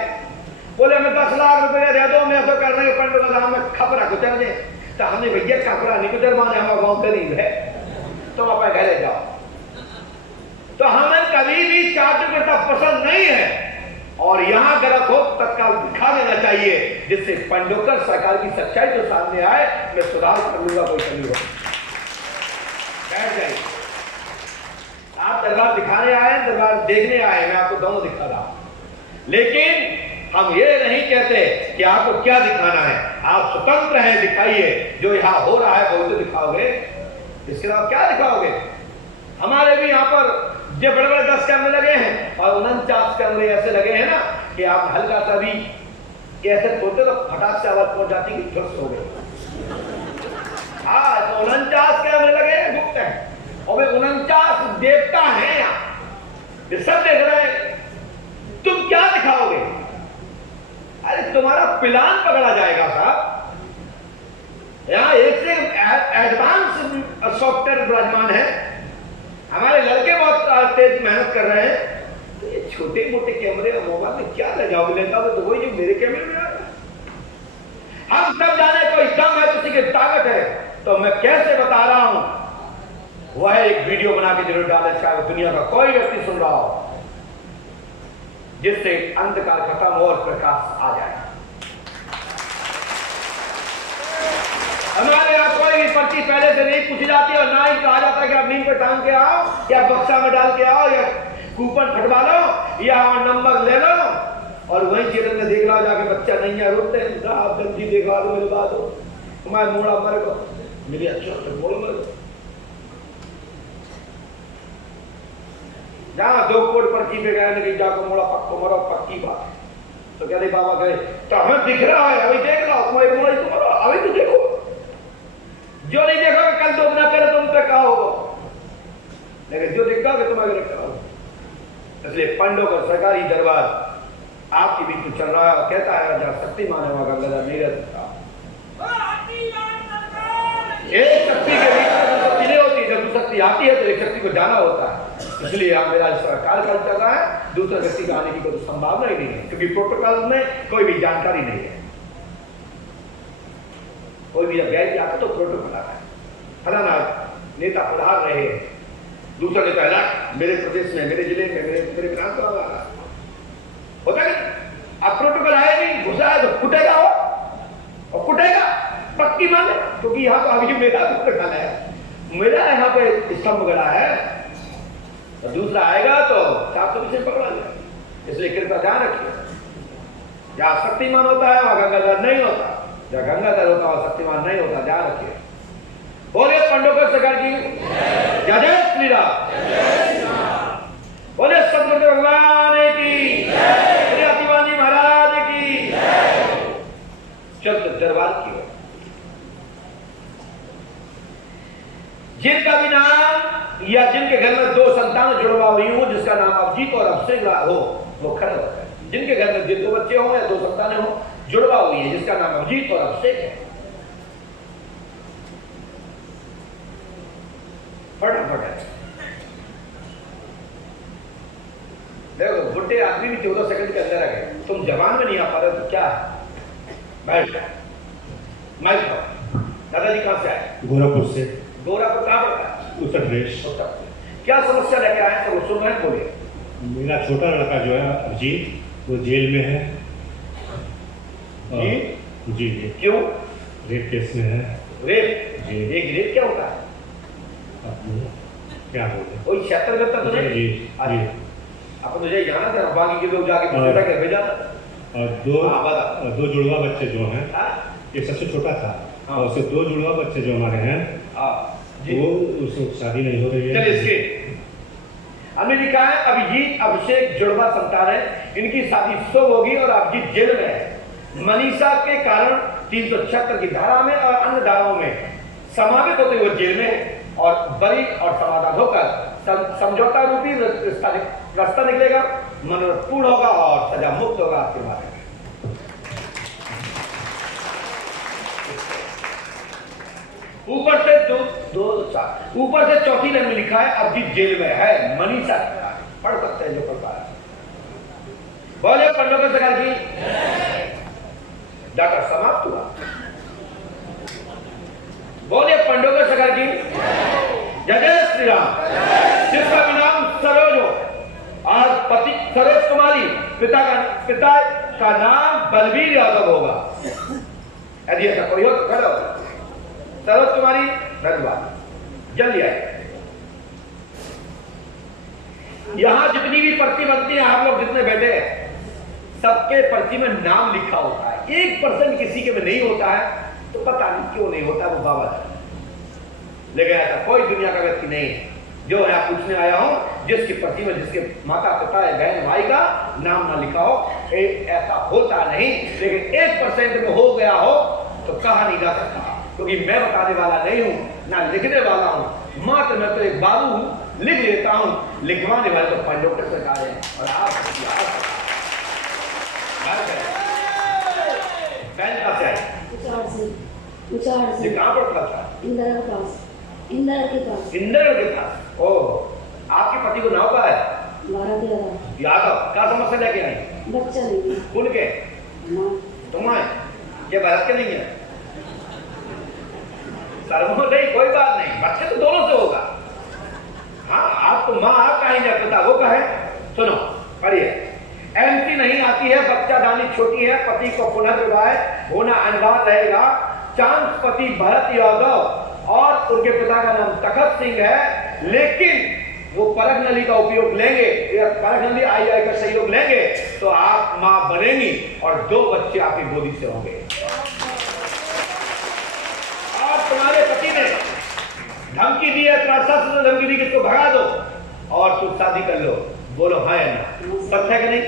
बोले हमें 10 लाख रुपए दे दो मैं ऐसा करने के पंडित बाजार में खपरा गुजर दे। तो हमने भैया खपरा नहीं गुजर माने हमारा गाँव गरीब है तुम अपने घरे जाओ। तो हमें कभी भी चाटुकता पसंद नहीं है और यहाँ गलत हो तत्काल दिखा देना चाहिए जिससे पंडोकर सरकार की सच्चाई जो सामने आए मैं सुधार कर लूंगा। कोई कमी हो बैठ जाइए। आप दरबार दिखाने आए दरबार देखने आए मैं आपको दोनों दिखा रहा हूं लेकिन हम ये नहीं कहते कि आपको क्या दिखाना है। आप स्वतंत्र हैं दिखाइए जो यहाँ हो रहा है वो तो दिखाओगे इसके अलावा क्या दिखाओगे। हमारे भी यहाँ पर जो बड़े बड़े 10 कैमरे लगे हैं और 49 कैमरे ऐसे लगे हैं ना कि आप हल्का सा भी ऐसे सोते तो फटाक से आवाज पहुंच जाती कि ध्वस्त हो गए। हाँ तो 49 कैमरे लगे हैं गुप्त हैं और वे 49 देवता हैं यहाँ सब देख रहे हैं। तुम क्या दिखाओगे? अरे तुम्हारा प्लान पकड़ा जाएगा साहब। यहाँ एक से एडवांस सॉफ्टवेयर विराजमान है। हमारे लड़के बहुत तेज मेहनत कर रहे हैं तो ये छोटे मोटे कैमरे और मोबाइल में क्या ले जाओगे लेता हो तो वही जो मेरे कैमरे में आ रहा है। हम सब जाने कोई दम है किसी की ताकत है तो मैं कैसे बता रहा हूं वह एक वीडियो बना के जरूर डाले चाहे दुनिया का कोई व्यक्ति सुन रहा हो जिससे अंधकार खत्म हो और प्रकाश आ जाए। हमारे यहाँ कोई भी पर्ची पहले से नहीं पूछी जाती और ना ही कहा जाता कि आप नीम पे टांग के आओ या बक्सा में डाल के आओ या कूपन फटवा लो या नंबर ले लो और वही चैनल में देख लो जाके बच्चा नहीं है रोते आप जल्दी देखवा दो मेरे बात हो तुम्हारे मोड़ा मेरे को मेरी अच्छा बोलो मेरे को जहाँ 2 कोट पर्ची पे गए नहीं जाकर मोड़ा पक्को मरो पक्की बात तो कहते बाबा कहे तो हमें दिख रहा है अभी देख लो तुम्हारे मोड़ा तो मरो अभी तो देखो जो नहीं देखोगे कल 2 गुना पहले तुम पे कहा होगा लेकिन जो देखोगे तुम्हारे रखा होगा। इसलिए पंडों का सरकारी दरबार आपके बीच में चल रहा है और कहता है जहाँ शक्तिमान है वहां गंगाधर नहीं रह सकता। एक शक्ति के बीच में शक्ति नहीं होती, जब शक्ति आती है तो एक शक्ति को जाना होता है। इसलिए यहाँ मेरा कार्यकाल चल रहा है, दूसरा व्यक्ति का आने की कोई संभावना ही नहीं है, क्योंकि प्रोटोकॉल में कोई भी जानकारी नहीं है। कोई भी जब गैर आता तो प्रोटोकॉल आता है, फलाना नेता पधार रहे हैं, दूसरा नेता है मेरे प्रदेश में, मेरे जिले में, मेरे विधानसभा में होता है। अब प्रोटोकॉल आया नहीं, घुसा है तो फुटेगा वो, और फुटेगा पक्की मान, क्योंकि यहाँ तो अभी मेरा प्रोटोकॉल है, मेरा यहाँ पे स्तंभ गड़ा है, तो दूसरा आएगा तो 400 पीछे पकड़ा जाए। इसलिए कृपया ध्यान रखिए, जहाँ शक्तिमान होता है वहां गंगाधर नहीं होता, जहाँ गंगाधर होता है वहां शक्तिमान नहीं होता, ध्यान रखिए। बोलिए पंडोकर सरकार की जय जय श्री राम, बोले सदगुरुदेव भगवान की, श्री अतिवानी महाराज की। चल दरबार की ओर जिनका भी नाम या जिनके घर में 2 संतान जुड़वा हुई हो, जिसका नाम अभिजीत और अभिषेक हो, वो खड़े होता है। जिनके घर में 2 बच्चे हो या 2 संतानें हो जुड़वा हुई है, जिसका नाम अभिजीत और अभिषेक है, फटाफट है। देखो बुढ़े आदमी भी 14 सेकंड के अंदर आ गए, तुम जवान में नहीं आ पा रहे तो क्या है? बैठ दादाजी कहां से आए? गोरखपुर से। गोरखपुर कहां पड़ता है? उत्तर प्रदेश। क्या समस्या लेके आए सब सुन रहे हैं, बोलिए। मेरा छोटा लड़का जो है अभिजीत, वो जेल में है। जी जी जी। क्यों? रेप केस में है। रेप? जी। एक रेप क्या होता है? क्या बोलते हैं? कोई 76 करता तो नहीं? जी जी। आप मुझे जाना था, बाकी के लोग जाके पूछा के भेजा था। और 2 जुड़वा बच्चे जो हैं, ये सबसे छोटा था, और उसके 2 जुड़वा बच्चे जो हमारे हैं, वो उसकी शादी नहीं हो रही है। चलिए इसके हमने लिखा है अभिजीत अभिषेक जुड़वा संतान है, इनकी शादी शुभ होगी और अभिजीत जेल में है। मनीषा के कारण 376 की धारा में और अन्य धाराओं में समावित होते हुए जेल में, और बरी और समाधान होकर समझौता रूपी रास्ता निकलेगा, मनोरथ पूर्ण होगा और सजा मुक्त होगा आपके बारे में। ऊपर से ऊपर से चौथी लाइन में लिखा है अभिजीत जेल में है, मनीषा पढ़ सकते हैं जो पढ़ पा रहे। बोले पंडोकर सरकार की डाटा समाप्त हुआ। बोले पंडोकर सरकार की जय जय श्री राम। जिसका भी नाम सरोज हो, आज पति सरोज कुमारी, पिता का नाम बलबीर यादव होगा। यदि ऐसा कोई हो तो खड़ा होगा। सरोज कुमारी धन्यवाद, जल्दी आए। यहां जितनी भी पर्ची बनती है, आप लोग जितने बैठे हैं, सबके पर्ची में नाम लिखा होता है। 1% किसी के में नहीं होता है, तो पता नहीं क्यों नहीं होता, वो बाबा लेकिन ऐसा कोई दुनिया का व्यक्ति नहीं है जो यहाँ पूछने आया हूं जिसकी पर्ची में जिसके माता पिता या बहन भाई का नाम ना लिखा हो। ऐसा होता नहीं, लेकिन 1% में हो गया हो तो कहा नहीं जा सकता, क्योंकि मैं बताने वाला नहीं हूं, ना लिखने वाला हूं, मात्र मैं तो एक बाबू हूं, लिख लेता हूं, लिखवाने वाले तो पंडोकर सरकार है। और आप बहन कहाँ से आए? ये कहाँ पड़ता था? इंदर के पास। ओह, आपके पति को नाम क्या है? यादव। क्या समस्या लेके आई? बच्चा नहीं। कौन के? तुम्हारे? ये भारत के नहीं है? सर्वो नहीं, कोई बात नहीं, बच्चे तो दोनों से होगा। हाँ, आपको माँ आपका ही नहीं पता, वो कहे। सुनो पढ़िए। एमसी नहीं आती है, बच्चा दानी छोटी है, पति को पुनर्विवाह होना अनिवार्य रहेगा। चांद पति भरत यादव और उनके पिता का नाम तखत सिंह है, लेकिन वो परख नली का उपयोग लेंगे या परख नली आई का सहयोग लेंगे तो आप मां बनेंगी और 2 बच्चे आपकी गोदी से होंगे। और तुम्हारे पति ने धमकी दी है, धमकी दी कि इसको भगा दो और तुम शादी कर लो। बोलो हाँ या ना? सत्य है कि नहीं?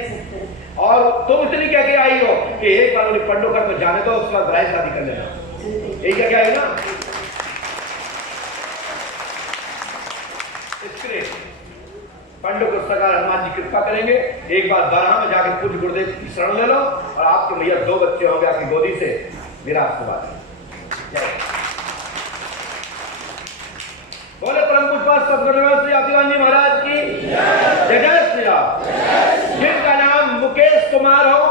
और तुम इतनी क्या के आई हो कि एक बार उन्हें पंडोकर को जाने दो, उसके बाद बराई शादी कर लेना। यही क्या है ना? पंडोकर सरकार हनुमान जी कृपा करेंगे। एक बार बारह में जाकर पूज्य गुरुदेव की शरण ले लो और आपके मैया 2 बच्चे होंगे आपकी गोदी से। मेरा आशीर्वाद है। बोले परम पुष्पाद सदगुरुदेव श्री अतिवानी महाराज की जय जय श्री राम। जिनका नाम मुकेश कुमार हो,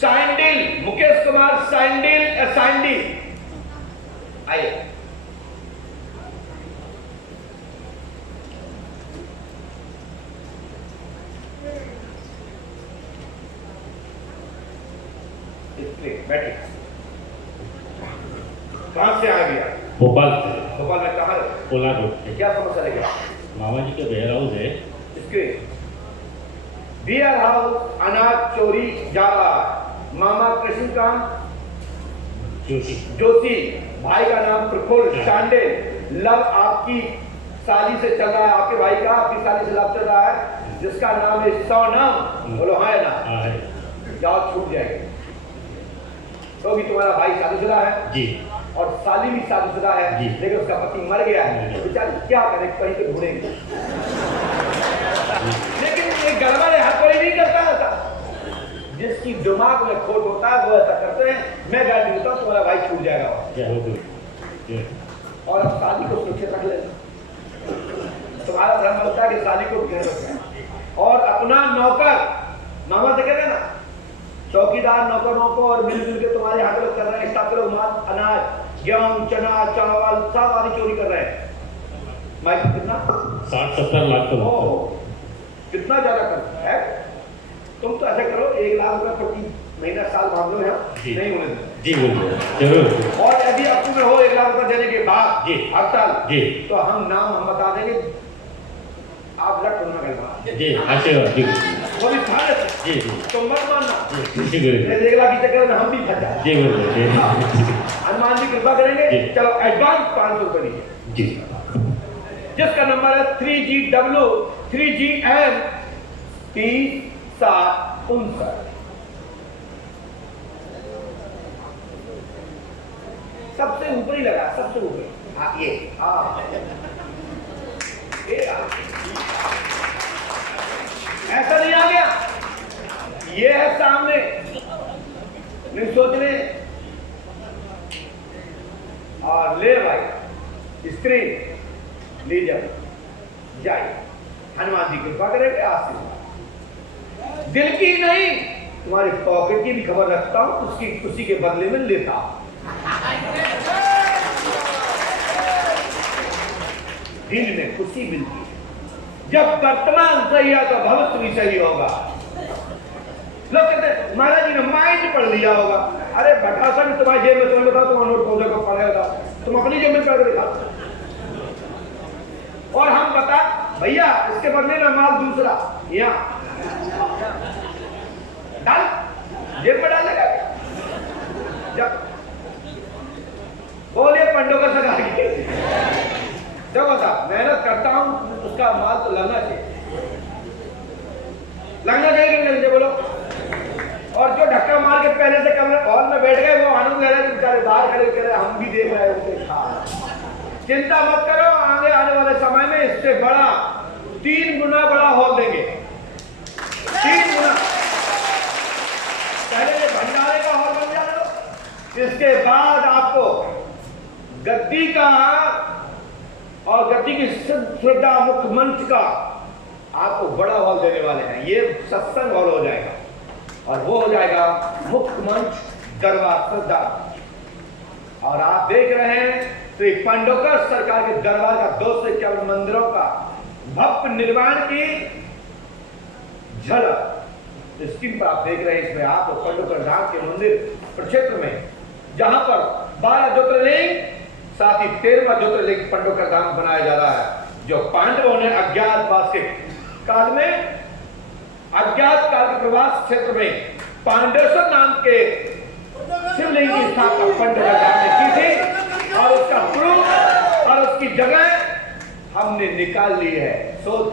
sandal, Mukesh Kumar sandal Sandy, आइए। बैठे। कहां से आ गया? भोपाल से। भोपाल में कहां? ओला रोड। क्या समस्या लेके? मामा जी का वेयर हाउस है। इसके वेयर हाउस अनाज चोरी जा रहा है। मामा कृष्णकांत जोशी, भाई का नाम प्रफुल्ल चांडे। लव आपकी साली से चल रहा है, आपके भाई का आपकी साली से लव चल रहा है, जिसका नाम है सोनम। बोलो हाँ ना? जाओ, छूट जाएगी। तो भी तुम्हारा भाई शादीशुदा है जी, और साली भी शादीशुदा है जी, लेकिन उसका पति मर गया है। बेचारी क्या करे, कहीं पे ढूंढेंगे। लेकिन एक गड़बड़ है, हर कोई नहीं करता ऐसा। जिसकी दिमाग में खोट होता है वो ऐसा करते हैं। मैं गारंटी देता हूँ तुम्हारा भाई छूट जाएगा। और अब शादी को सुरक्षित रख लेना। तुम्हारा धर्म होता है कि शादी को घेर रखें और अपना नौकर, मामा से कहते हैं ना, चौकीदार नौकरों को और मिलजुल के तुम्हारे हाथ में कर रहे हैं। साथ लोग माल, अनाज, गेहूं, चना, चावल सब आदि चोरी कर रहे हैं। मैं कितना 60-70 लाख तो कितना ज्यादा करता है। तुम तो ऐसा करो, 1 लाख रुपए प्रति महीना साल मामलों में नहीं होने देना। जी बोलिए जरूर। और यदि आपको में हो 1 लाख रुपए देने के बाद जी हर साल जी, तो हम नाम बता देंगे, आप लट होना करना जी। आशीर्वाद जी, वो भी भारत जी जी, तुम मत मानना जी गुरु। 1 लाख की चक्कर में हम भी फंस जाए। जी गुरु जी, हनुमान जी कृपा करेंगे। चलो एडवांस 500 रुपए दीजिए जी। जिसका नंबर है 3GW 3GM 3059। सबसे ऊपर ही लगा, सबसे ऊपर। हाँ ये, हाँ ऐसा नहीं आ गया, ये है सामने, नहीं सोचने। और ले भाई स्क्रीन लीजिए, जाइए। हनुमान जी कृपा करेंगे, आशीर्वाद दिल की नहीं तुम्हारे पॉकेट की भी खबर रखता हूं, उसकी खुशी के बदले में लेता हूं। दिल में खुशी मिलती है। जब वर्तमान सही है तो भविष्य भी सही होगा। लोग कहते हैं महाराज जी ने माइंड पढ़ लिया होगा। अरे भटासा भी तुम्हारी जेब में, तुम्हें बताओ, तुम नोट पौधे को पढ़ेगा, तुम अपनी जेब में पढ़ के दिखाओ। और हम बता भैया इसके बदले में माल दूसरा यहाँ डाल, जेब में डालेगा। जब बोलिए पंडोकर सरकार की जब बता, मेहनत करता हूं उसका माल तो लगना चाहिए, लगना चाहिए कि नहीं बोलो। और जो धक्का मार के पहले से कमरे हॉल में बैठ गए वो आनंद ले रहे हैं, बेचारे बाहर खड़े कह रहे हम भी देख रहे हैं उसे। चिंता मत करो, आगे आने वाले समय में इससे बड़ा 3 गुना बड़ा हॉल देंगे, 3 गुना। पहले ये भंडारे का हॉल बन जाए, इसके बाद आपको गद्दी का और गद्दी की श्रद्धा मुख्य मंच का आपको बड़ा हॉल देने वाले हैं। ये सत्संग हॉल हो जाएगा और वो हो जाएगा मुख्य मंच दरबार श्रद्धा। और आप देख रहे हैं श्री पंडोकर सरकार के दरबार का 251 मंदिरों का भव्य निर्माण की झलक स्क्रीन पर आप देख रहे हैं। इसमें आप पंडोकर धाम के मंदिर प्रक्षेत्र में जहां पर 12 ज्योतिर्लिंग साथ ही 13वां ज्योतिर्लिंग पंडोकर धाम बनाया जा रहा है, जो पांडवों ने अज्ञातवास के काल में, अज्ञात काल के प्रवास क्षेत्र में पांडेश्वर नाम के शिवलिंग की स्थापना पंडोकर धाम ने की थी। और उसका प्रूफ और उसकी जगह हमने निकाल ली है। सोच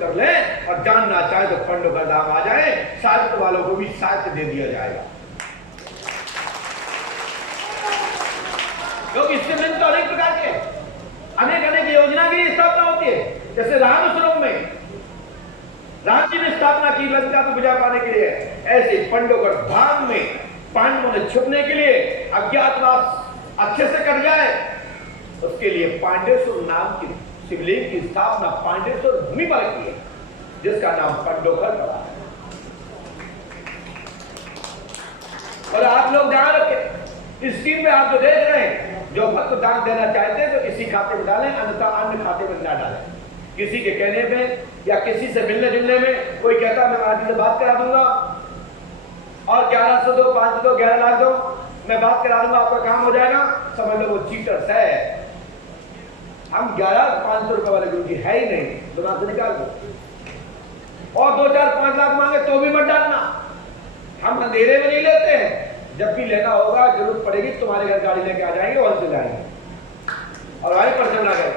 कर ले और जानना चाहे तो पंडोकर धाम आ जाए। साहित्य वालों को भी साहित्य दे दिया जाएगा, क्योंकि शिवलिंग तो अनेक प्रकार के अनेक योजना की स्थापना होती है। जैसे राम स्वरूप में राम जी ने स्थापना की लंका को विजय पाने के लिए। ऐसे पंडोगढ़ धाम में पांडवों ने छुपने के लिए अज्ञातवास अच्छे से कर जाए, उसके लिए पांडेश्वर नाम की शिवलिंग की स्थापना पांडेश्वर भूमि पर की है, जिसका नाम पंडोगढ़ पड़ा है। और आप लोग ध्यान रखें, इस स्क्रीन में आप जो देख रहे हैं, जो भक्त दान देना चाहते हैं तो इसी खाते में डालें, अन्यथा अन्य खाते में ना डालें। किसी के कहने पे या किसी से मिलने जुलने में कोई कहता मैं महाराज से बात करा दूंगा और 1100 दो, 500 दो, 11 लाख दो, मैं बात करा दूंगा, आपका काम हो जाएगा, समझ लो वो चीटर्स है। हम 1100-500 रुपए वाले गुरु जी है ही नहीं, दिमाग से निकाल दो। और 2, 4, 5 लाख मांगे तो भी मत डालना, हम अंधेरे में नहीं लेते हैं। जब भी लेना होगा, जरूरत पड़ेगी, तुम्हारे घर गाड़ी लेके आ जाएंगे और से जाएंगे और वहीं पर चलना गए।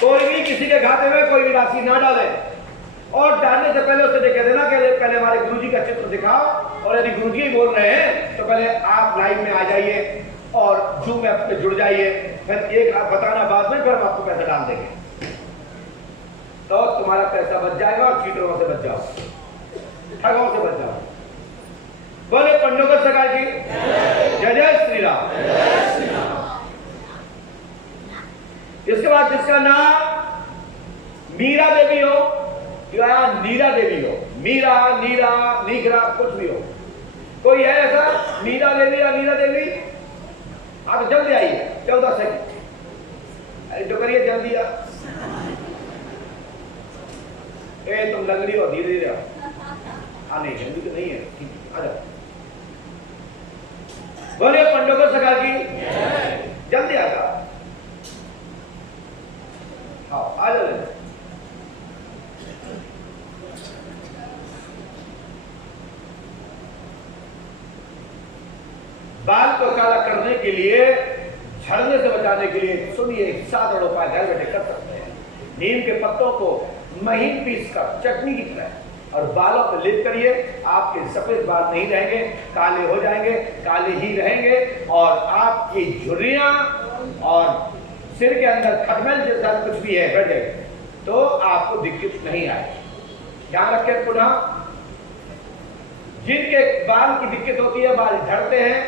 कोई भी किसी के खाते में कोई भी राशि ना डाले, और डालने से पहले उसे देख देना कि पहले हमारे गुरुजी का चित्र दिखाओ, और यदि गुरुजी बोल रहे हैं तो पहले आप लाइव में आ जाइए और जूम ऐप पे जुड़ जाइए, फिर एक बताना बाद में, फिर हम आपको पैसा डाल देंगे, तो तुम्हारा पैसा बच जाएगा और चीटरों से बच जाओ, ठगों से बच जाओ। बोले पंडोगढ़ सरकार की जय जय श्री राम। इसके बाद जिसका नाम मीरा देवी हो या नीरा देवी हो, मीरा, नीरा, नीगरा, कुछ भी हो, कोई है ऐसा मीरा देवी या नीरा देवी? आप जल्दी आइए, 14 सेकंड, अरे जो करिए जल्दी आ। तुम लंगड़ी हो, धीरे धीरे आओ। नहीं हिंदी तो नहीं है, ठीक है, आ जाओ। बोलिए पंडोगढ़ सरकार की जल्दी आ जाओ, आ जाओ। बाल को काला करने के लिए, झड़ने से बचाने के लिए सुनिए, 7 उपाय घर बैठे कर सकते हैं। नीम के पत्तों को महीन पीस कर चटनी की तरह और बालों पर लेप करिए, आपके सफेद बाल नहीं रहेंगे, काले हो जाएंगे, काले ही रहेंगे, और आपकी झुर्रियां और सिर के अंदर खटमल जैसा कुछ भी है बढ़ जाए तो आपको दिक्कत नहीं आए। ध्यान रखें, पुनः जिनके बाल की दिक्कत होती है, बाल झड़ते हैं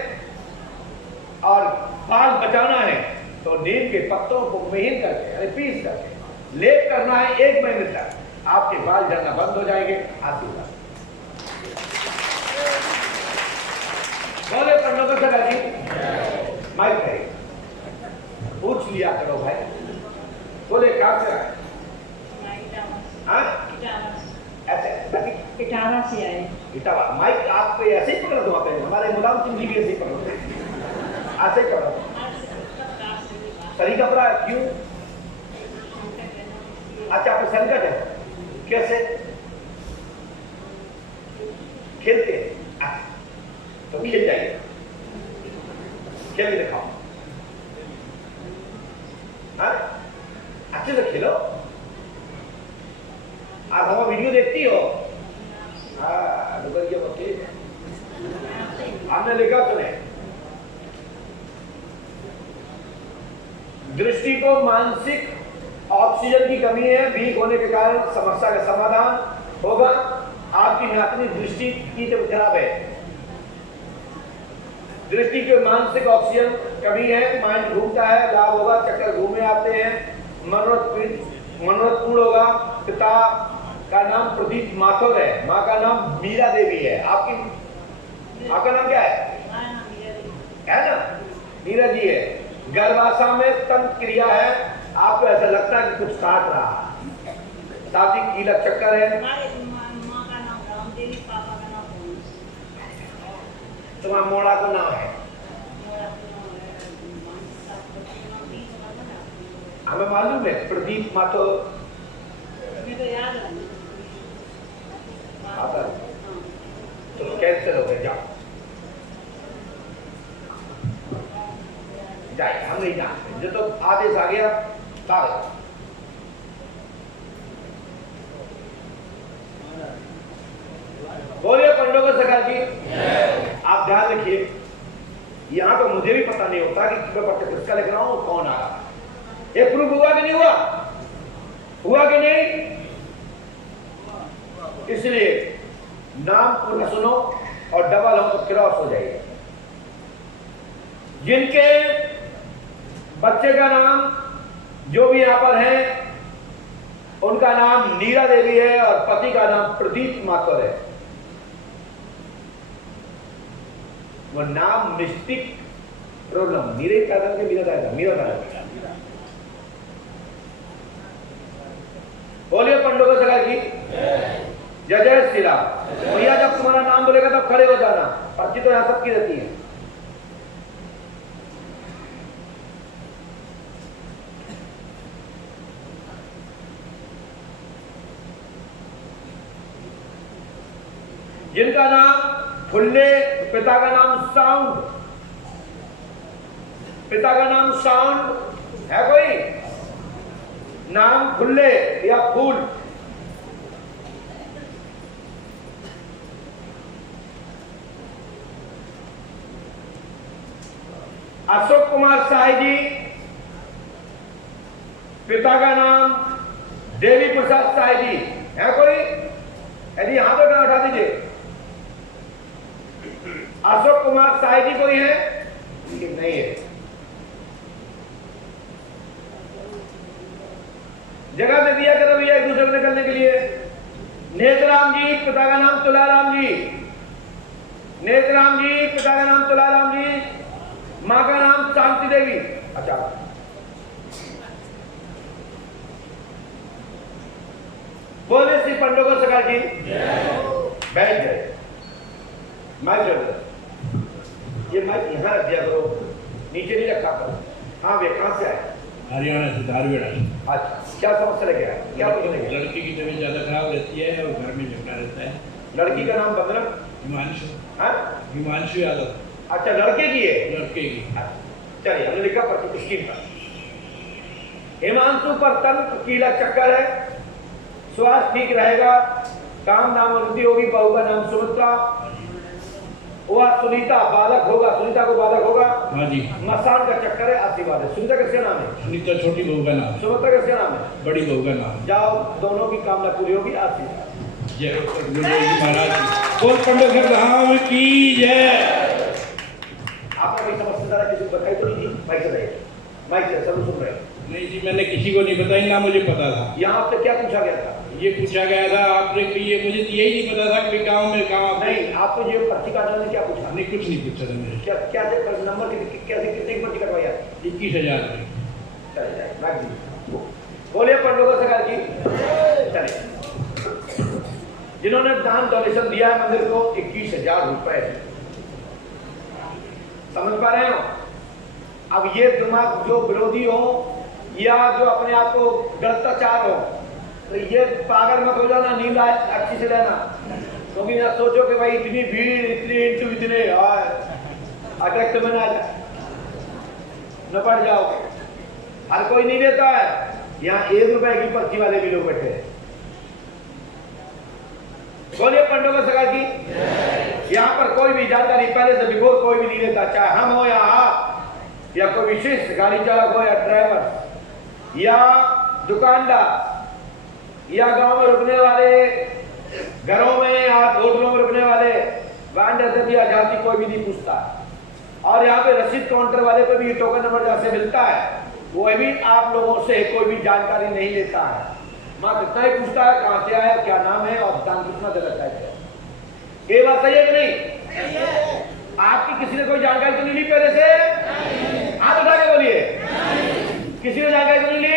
और बाल बचाना है, तो नीम के पत्तों को महीन करके, अरे पीस करके लेप करना है 1 महीने तक, आपके बाल झड़ना बंद हो जाएंगे। आशीर्वाद बोले पंडोगढ़ सरकार जी। माइक है, पूछ लिया करो भाई, बोले कहां से आए? इटावा से आए। इटावा, माइक आप पे ऐसे ही पकड़ दो, आप हमारे मुलायम सिंह जी भी ऐसे ही पकड़ो, ऐसे ही पकड़ो। सही कपड़ा है, क्यों? अच्छा, आपको संकट है, कैसे खेलते हैं? तो खेल जाइए, खेल के दिखाओ, अच्छे से खेलो। आप हमारा वीडियो देखती हो? आपने लिखा सुने, दृष्टि को मानसिक ऑक्सीजन की कमी है, वीक होने के कारण समस्या का समाधान होगा। आपकी नातनी दृष्टि की जब खराब है, दृष्टि के मानसिक ऑक्सीजन कमी है, माइंड घूमता है, लाभ होगा, चक्कर घूमे आते हैं, मनोरथ पूर्ण होगा। पिता का नाम प्रदीप माथुर है, माँ का नाम मीरा देवी है। आपका नाम क्या है ना? मीरा जी है। गर्भाशय में तंत्र क्रिया है, आपको ऐसा लगता है कि कुछ काट रहा है, साथ ही कीलक चक्कर है। तुम्हारा मोड़ा का नाम है, हमें मालूम है, प्रदीप माथुर आता है, तो कैंसिल हो गए, जाओ जाए, हम नहीं जानते, जो तो आदेश आ गया तारे। बोलिए पंडोगढ़ सरकार की। आप ध्यान रखिए, यहाँ तो मुझे भी पता नहीं होता कि मैं पट्टे किसका लिख रहा हूँ, कौन आ रहा है। ये प्रूफ हुआ कि नहीं हुआ? हुआ कि नहीं? इसलिए नाम पूर्ण सुनो और डबल हो तो क्रॉस हो जाएगा। जिनके बच्चे का नाम जो भी यहां पर है उनका नाम नीरा देवी है और पति का नाम प्रदीप माथुर है। वो नाम मिस्टिक प्रॉब्लम नीरे पैदल के मीरा दादा बोलिए पंडों सरकार की जय जय श्री राम। भैया जब तुम्हारा नाम बोलेगा तब खड़े हो जाना, पर्ची तो यहां सबकी रहती है। जिनका नाम फुल्ले, पिता का नाम साउंड, पिता का नाम साउंड है कोई? नाम फुल्ले या फूल। अशोक कुमार साई जी, पिता का नाम देवी प्रसाद साई जी है कोई? यदि यहां तो उठा दीजिए। अशोक कुमार साई जी कोई है? नहीं है। जगह में दिया करो भैया एक दूसरे को निकलने के लिए। नेतराम जी, पिता का नाम तुलाराम जी। नेतराम जी, पिता का नाम तुलाराम जी, मां का नाम शांति देवी। अच्छा, बोले श्री पंडों सरकार की बैठ जाए। माइक ये माइक यहां रख दिया करो, नीचे नहीं रखा करो। हाँ भैया, कहां से आए? हरियाणा से धारवेड़ा। अच्छा, क्या समस्या लेके आए? क्या पूछने? लड़की की तबीयत ज्यादा खराब रहती है और घर में झगड़ा रहता है। लड़की का नाम बदला? हिमांशु। हाँ, हिमांशु यादव। अच्छा, लड़के की है? लड़के की। चलिए, हमने लिखा पर्ची स्कीम पर। हिमांशु पर तन कीला चक्कर है, स्वास्थ्य ठीक रहेगा, काम नाम उन्नति होगी, बहू का नाम सुमित्रा, वह सुनीता बालक होगा, सुनीता को बालक होगा। हाँ जी। मसान का चक्कर है, आशीर्वाद है। सुनीता किसका नाम है? सुनीता छोटी बहू का नाम। सुमित्रा किसका नाम है? बड़ी बहू का नाम। जाओ, दोनों की कामना पूरी होगी, आशीर्वाद। जय महाराज बोल पंडित धाम की जय। आपने कोई समस्या किसी को बताई तो नहीं थी? माइक से रहिए, माइक से सब सुन रहे हैं। नहीं जी, मैंने किसी को नहीं बताई, ना मुझे पता था। यहाँ आपसे क्या पूछा गया था? ये पूछा गया था आपने कि ये मुझे यही नहीं पता था कि गांव में कहाँ। नहीं, आपको ये पर्ची काटने ने क्या पूछा? नहीं, कुछ नहीं पूछा था मैंने। क्या क्या नंबर कैसे कितने की पर्ची कटवाई आप? 21,000 रुपये। चले जाए, रख दीजिए। बोलिए पंडों सरकार की। चले, जिन्होंने दान डोनेशन दिया है मंदिर को 21,000 रुपए, समझ पा रहे हो? अब ये दिमाग जो विरोधी हो या जो अपने आप को भ्रष्टाचार हो, तो ये पागल मत हो जाना, नींद अच्छी से लेना। क्योंकि ना सोचो कि भाई इतनी भीड़, इतनी इंटू, इतने अटैक में न पड़ जाओगे। हर कोई नहीं देता है। यहाँ 1 रुपए की पर्ची वाले भी लोग बैठे हैं। बोलिए पंडों सरकार की। यहाँ पर कोई भी जानकारी पहले से बिफोर कोई भी नहीं देता, चाहे हम हो या आप या कोई विशेष गाड़ी चालक हो या ड्राइवर या दुकानदार या गांव में रुकने वाले, घरों में या होटलों में रुकने वाले, वैन या जाति कोई भी नहीं पूछता। और यहाँ पे रसीद काउंटर वाले पे भी टोकन नंबर जहाँ से मिलता है, वो भी आप लोगों से कोई भी जानकारी नहीं लेता है। मात्र इतना ही पूछता है कहां से आया, क्या नाम है और दान कितना देना है। ये बात सही है कि नहीं? आपकी किसी ने कोई जानकारी तो नहीं ली पहले से? हाथ उठा के बोलिए। किसी ने जानकारी तो नहीं ली?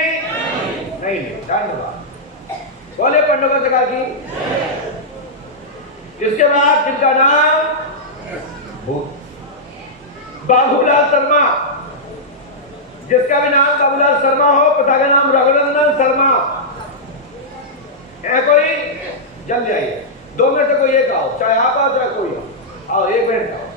नहीं ली। धन्यवाद। बोले पंडों सरकार की। इसके बाद जिनका नाम बाबूलाल शर्मा, जिसका भी नाम बाबूलाल शर्मा हो, पिता का नाम रघुनंदन शर्मा है कोई? जल्दी आइए, 2 में से कोई एक आओ, चाहे आप आओ चाहे कोई आओ। 1 मिनट आओ।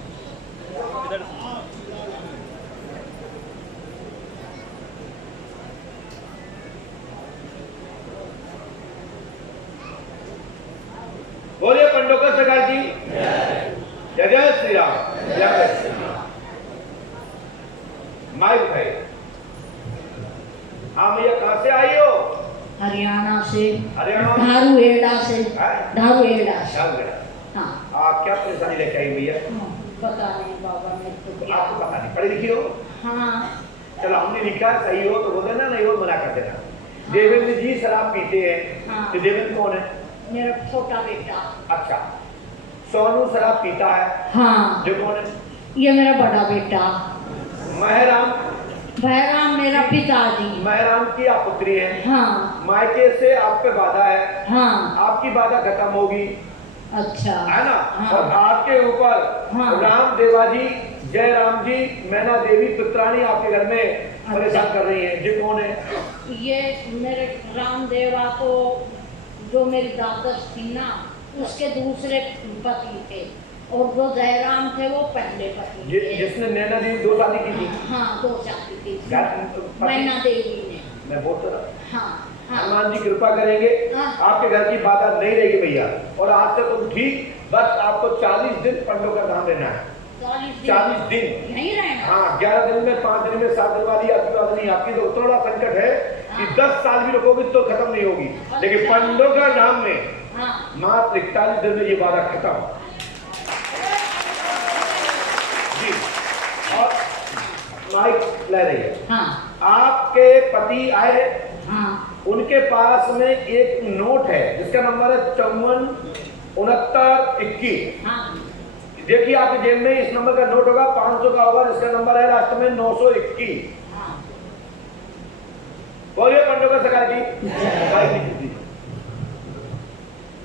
बोलिए पंडों सरकार की जय जय श्री राम। जय श्री राम। माइक उठाइए। हाँ भैया, कहां से आई हो? हरियाणा से। हरियाणा? धारूहेड़ा से। धारूहेड़ा से। हाँ। आप क्या परेशानी लेके आई भैया? पता नहीं बाबा, मेरे को क्या। आपको पता नहीं, पढ़ी लिखी हो? हाँ। चलो हमने लिखा सही हो तो बोल देना, नहीं हो मना कर देना। देवेंद्र जी शराब पीते हैं। हाँ। तो देवेंद्र कौन है? मेरा छोटा बेटा। अच्छा। सोनू शराब पीता है। हाँ। जो कौन है? ये मेरा बड़ा बेटा। महराम? महराम मेरा पिताजी। महराम की आप पुत्री है। हाँ। मायके से आप पे बाधा है। हाँ। आपकी बाधा खत्म होगी। अच्छा। है ना? हाँ। और आपके ऊपर हाँ। राम देवाजी, जय राम जी, मैना देवी पुत्रानी आपके घर में परेशान कर रही है। जी कौन है? ये मेरे रामदेवा तो जो मेरी दादस थी ना, उसके दूसरे पति थे, और जो जयराम थे वो पहले पति थे। जिसने नैना देवी 2 शादी की थी? हाँ 2 शादी की थी। पति? मैना देवी ने। मैं बोलता रहा। हाँ। हनुमान जी कृपा करेंगे, आपके घर की बाधा नहीं रहेगी भैया। और आज से तुम ठीक, बस आपको 40 दिन पंडों का नाम लेना है। 40 दिन यहीं रहना? हाँ, 11 दिन में, 5 दिन में, 7 दिन वाली आपकी बात नहीं। आपकी तो उतना बड़ा संकट है कि 10 साल भी रखोगे तो खत्म नहीं होगी। लेकिन पंडों का नाम में मात्र 41 दिन में ये बाधा खत्म। जी। और माइक ले रही है। हाँ। आपके पति आए। हाँ। उनके पास में एक नोट है जिसका नंबर है 54 69 21। हाँ। देखिए आपके जेब में इस नंबर का नोट होगा, 500 का होगा, इसका नंबर है लास्ट में 921। हाँ। बोलिए पंडों का सरकार की।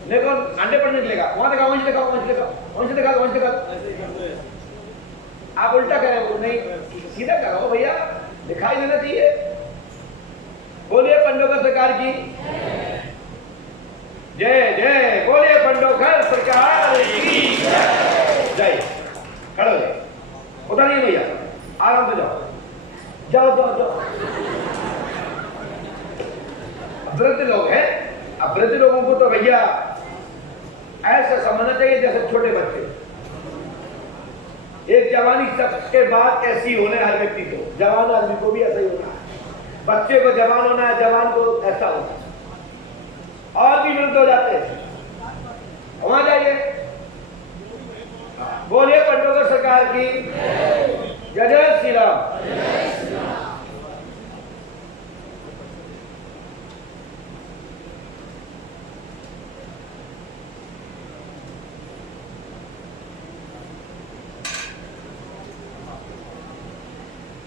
देखो अंडे पड़ने चलेगा, वहां देखा, वहीं देखा, वहीं देखा, वहीं देखा, वहीं देखा। आप उल्टा कह रहे हो, नहीं सीधा करो भैया, दिखाई देना चाहिए। बोलिए पंडों का सरकार की जय जय। बोलिए पंडों का सरकार की जय। खड़ो जाए, उतरिए भैया, आराम से जाओ, जाओ जाओ जाओ। वृद्ध लोग हैं, अब वृद्ध लोगों को तो भैया ऐसा समझना चाहिए जैसे छोटे बच्चे। एक जवानी के बाद ऐसी होना है हर व्यक्ति को, जवान आदमी को भी ऐसा ही होना है, बच्चे को जवान होना है, जवान को ऐसा होना है। और भी वृद्ध हो जाते हैं, वहां जाइए। बोलिए पंडों का सरकार की जय जय श्री राम।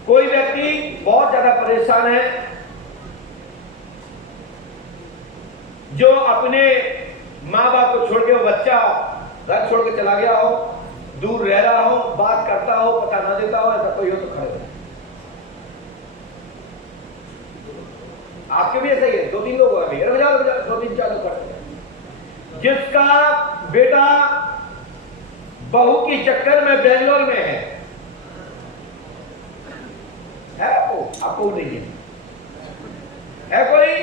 कोई व्यक्ति बहुत ज्यादा परेशान है, जो अपने माँ बाप को छोड़ के, वो बच्चा घर छोड़ के चला गया हो, दूर रह रहा हो, बात करता हो, पता ना देता हो, ऐसा कोई हो तो खड़े हो। आपके भी ऐसा ही है, 2-3 लोग अभी 2-3-4 लोग करते हैं। जिसका बेटा बहू की चक्कर में बेंगलोर में है आपको नहीं है कोई?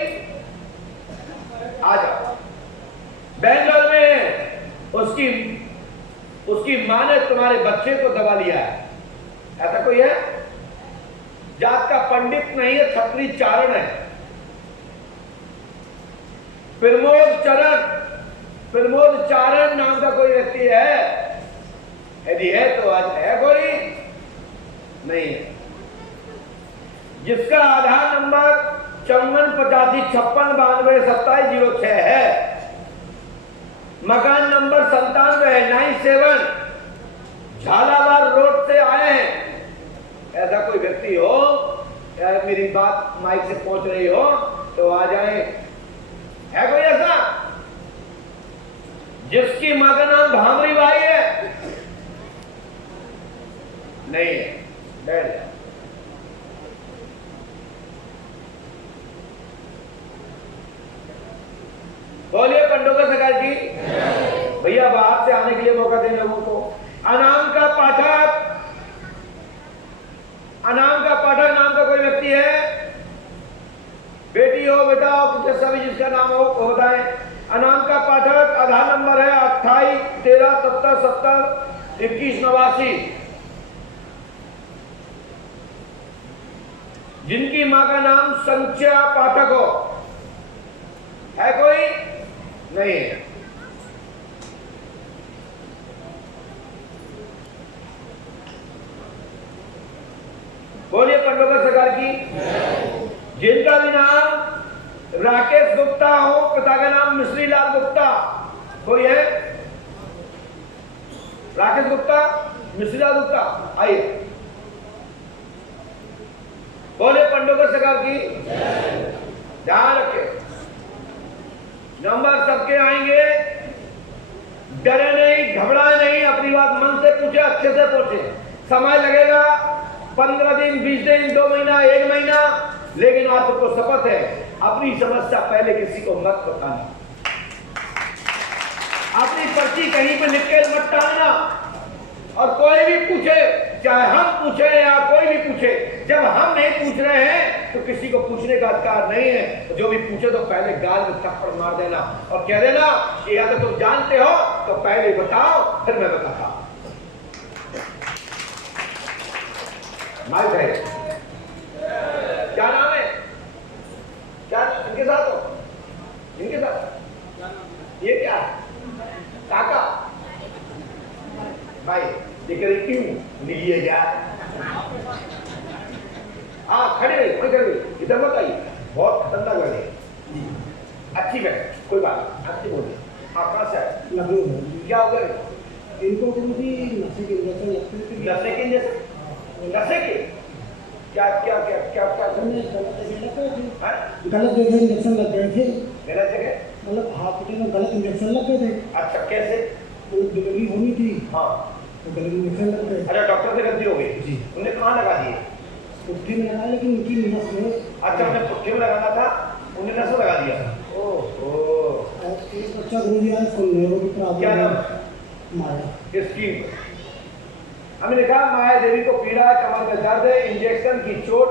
आ जाओ। बेंगलोर में उसकी मां ने तुम्हारे बच्चे को दबा लिया है, ऐसा कोई है? जात का पंडित नहीं है, छत्री चारण है। प्रमोद चारण नाम का कोई व्यक्ति है? यदि है तो आज है कोई? नहीं है। जिसका आधार नंबर 548556922706 है, मकान नंबर 97 है, 97 झालावाड़ रोड से आए हैं, ऐसा कोई व्यक्ति हो, या मेरी बात माइक से पहुंच रही हो तो आ जाए। है कोई ऐसा? जिसकी मां का नाम भामरी बाई है? नहीं है, बैठ जाए। बोलिए पंडों का सरकार की भैया। बाहर से आने के लिए मौका दें लोगों को। अनाम का पाठक नाम का कोई व्यक्ति है? बेटी हो, बेटा हो, जैसा भी जिसका नाम हो होता है। अनाम का पाठक, आधार नंबर है 28 13 70 70 21 89। जिनकी मां का नाम संख्या पाठक हो, है कोई? नहीं है। बोलिए पंडोकर सरकार की। जिनका भी नाम राकेश गुप्ता हो, पिता का नाम मिश्री लाल गुप्ता, कोई है? राकेश गुप्ता, मिश्री लाल गुप्ता, आइए। बोले पंडोकर सरकार की। ध्यान रखे, नंबर सबके आएंगे, डरे नहीं, घबराए नहीं, अपनी बात मन से पूछे, अच्छे से पूछे। समय लगेगा 15 दिन, 20 दिन, 2 महीना, 1 महीना, लेकिन आपको शपथ है अपनी समस्या पहले किसी को मत बताना। अपनी पर्ची कहीं पे लिख के मत टालना। और कोई भी पूछे, चाहे हम पूछे या कोई भी पूछे, जब हम नहीं पूछ रहे हैं तो किसी को पूछने का अधिकार नहीं है। जो भी पूछे तो पहले गाल में थप्पड़ मार देना और कह देना कि या तो तुम जानते हो तो पहले बताओ, फिर मैं बताता हूं। माइक है, क्या नाम है? क्या इनके साथ हो? इनके साथ ये क्या है? काका भाई दिख रही क्यों लिए क्या? हाँ खड़े रही, कोई खड़े रही, इधर मत आइए, बहुत खतरनाक लग रही। अच्छी बैठ, कोई बात अच्छी बोलिए। हाँ कहाँ से आए? लखनऊ। क्या हो गया इनको भी नशे के इंजेक्शन लगते थे। नशे के इंजेक्शन? नशे के क्या क्या क्या क्या क्या गलत जगह इंजेक्शन लग गए थे। गलत जगह मतलब हॉस्पिटल में गलत इंजेक्शन लग गए थे। अच्छा कैसे? डिलीवरी होनी थी। हाँ तो गलत इंजेक्शन लग गए। अच्छा डॉक्टर से गलती हो गई जी। उन्हें कहाँ लगा दिए? पुट्ठी में लगाया, लेकिन उनकी नस में। अच्छा उन्हें पुट्ठी में लगाना था, उन्हें नस में लगा दिया। ओह एक बच्चा रो दिया है, सुनने की प्रॉब्लम। क्या नाम? माया। स्कीम हमने लिखा माया देवी को पीड़ा है, कमर में दर्द है, इंजेक्शन की चोट,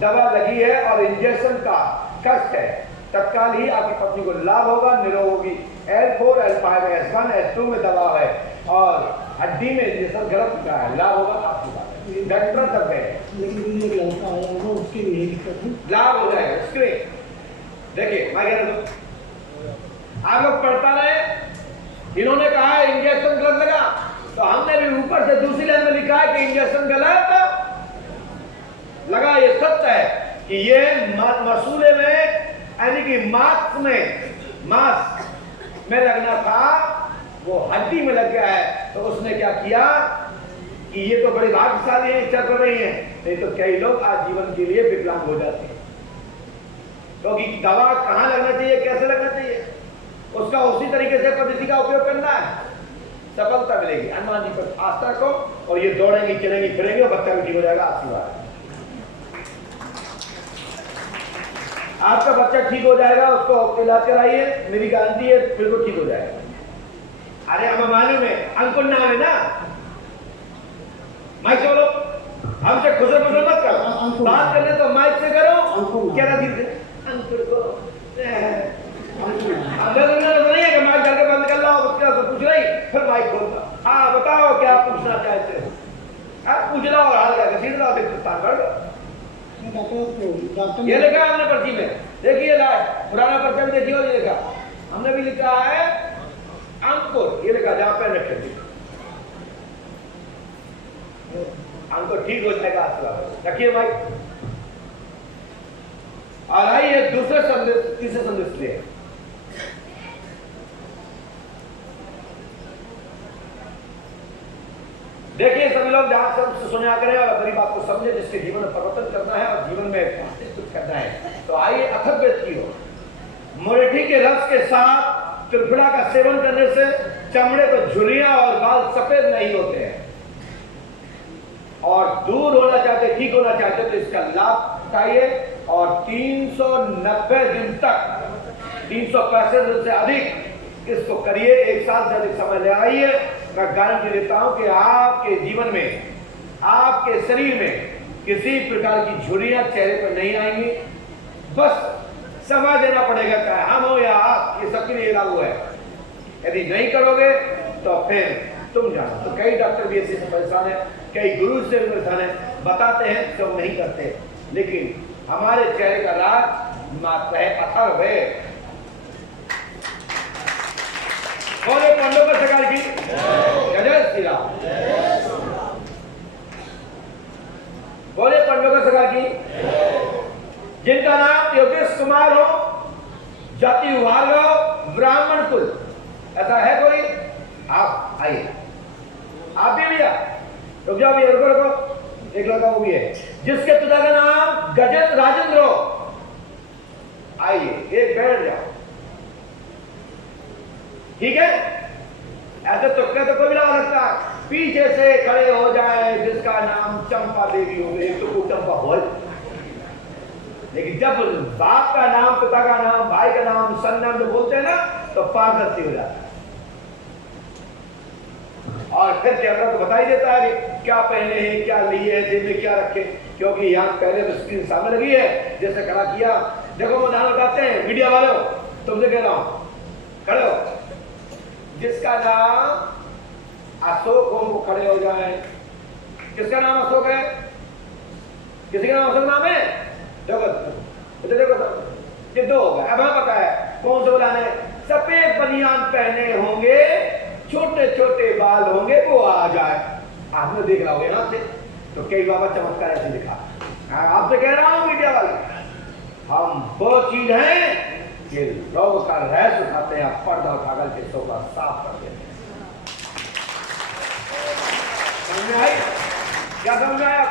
दवा लगी है और इंजेक्शन का कष्ट है। तत्काल ही आपकी पत्नी को लाभ होगा, निरोग होगी। L4, L5, S1, S2 में दवा है और हड्डी में इंजेक्शन गलत चुका है, लाभ होगा आपकी बात। डॉक्टर तब गए, लेकिन एक लड़का आया होगा, उसके लिए दिक्कत है, लाभ हो जाएगा। स्क्रीन देखिए, मैं कह रहा हूं आप लोग पढ़ता रहे। इन्होंने कहा है इंजेक्शन गलत लगा, तो हमने भी ऊपर से दूसरी लाइन में लिखा है कि इंजेक्शन गलत लगा। ये सत्य है कि ये मसूले में यानी कि मांस में लगना था, वो हड्डी में लग गया है। तो उसने क्या किया कि ये तो बड़ी भाग्यशाली है, चल रही है, नहीं तो कई लोग आजीवन के लिए विकलांग हो जाते हैं। क्योंकि दवा कहां लगना चाहिए, कैसे लगना चाहिए, उसका उसी तरीके से पद्धति का उपयोग करना है, सफलता मिलेगी। हनुमान जी पर आस्था रखो और ये दौड़ेंगे, चलेंगे, फिरेंगे और बच्चा भी ठीक हो जाएगा। आशीर्वाद आपका बच्चा ठीक हो जाएगा, उसको इलाज कराइए, मेरी गारंटी है बिल्कुल ठीक हो जाएगा। अरे हमें मालूम है, अंकुर नाम है ना, माइक बोलो, हमसे खुसर खुसर मत करो, बात करने तो माइक से करो। क्या दिल से अंकुर को नहीं है कि माइक करके बंद कर लो, उसके बाद पूछ रही, फिर माइक खोलता। हाँ बताओ क्या पूछना चाहते हो? आप पूछ लो और हाल करके सीध लो, कर ये लिखा हमने पर्ची में, देखिए पुराना पर्चा भी देखिए, ये लिखा हमने भी लिखा है अंकुर, ये लिखा जहां पे रखे अंकुर ठीक हो जाएगा। रखिए माइक और आइए दूसरे संदेश, तीसरे संदेश लिए। देखिए सभी लोग ध्यान से सुना करें और अपनी बात को समझे, जिसके जीवन में परिवर्तन करना है और जीवन में कुछ करना है। तो आइए अथक वेद की हो। मुरेठी के रस के साथ त्रिफला का सेवन करने से चमड़े पर झुर्रियां और बाल सफेद नहीं होते हैं, और दूर होना चाहते, ठीक होना चाहते तो इसका लाभ उठाइए और 390 दिन तक, 365 दिन से अधिक इसको करिए, 1 साल से अधिक समय ले आइए। मैं गारंटी देता हूं कि आपके जीवन में, आपके शरीर में किसी प्रकार की झुर्रियां चेहरे पर नहीं आएंगी। बस समय देना पड़ेगा, चाहे हम हो या आप, ये सबके लिए लागू है। यदि नहीं करोगे तो फिर तुम जानो। तो कई डॉक्टर भी ऐसे परेशान है, कई गुरु से परेशान है, बताते हैं तो नहीं करते, लेकिन हमारे चेहरे का राज मात्र है अथर्व है। बोले पंडोकर सरकार की जय श्री राम। बोले पंडोकर सरकार की। जिनका नाम योगेश कुमार हो, जाति भार्गव, ब्राह्मण कुल, ऐसा है कोई? आप आइए, आप भी भैया रुक जाओ भैया, रुको रुको, एक लड़का वो भी है जिसके पिता का नाम गजेंद्र राजेंद्र हो। आइए, एक बैठ जाओ, ठीक है? ऐसे तुक्के तो कोई भी लगा सकता, पीछे से खड़े हो जाए जिसका नाम चंपा देवी हो, एक तो चंपा बोल, लेकिन जब बाप का नाम, पिता का नाम, भाई का नाम, सरनाम जो बोलते हैं ना, तो पारदर्शी हो जाता है। और फिर कैमरा तो बता ही देता है क्या पहने हैं, क्या लिए हैं, जेब में क्या रखे, क्योंकि यहाँ पहले तो स्क्रीन सामने लगी है, जैसे खड़ा किया। देखो वो नाम बताते हैं मीडिया वालों, तुमसे कह रहा हूं, खड़े हो, जिसका नाम अशोक हो वो खड़े हो जाए। किसका नाम अशोक है? किसी का नाम अशोक नाम है? देखो देखो ये दो होगा। अब हमें पता है कौन से बुलाने। सफेद बनियान पहने होंगे, छोटे छोटे बाल होंगे, वो आ जाए। आपने देख रहा होगा यहाँ से, तो कई बाबा चमत्कार ऐसे दिखा। आपसे कह रहा हूँ मीडिया वाले, हम वो चीज है कि लोग का रहस्य उठाते हैं, पर्दा उठाकर के सोफा साफ कर देते हैं। समझ में आई? क्या समझ में आया?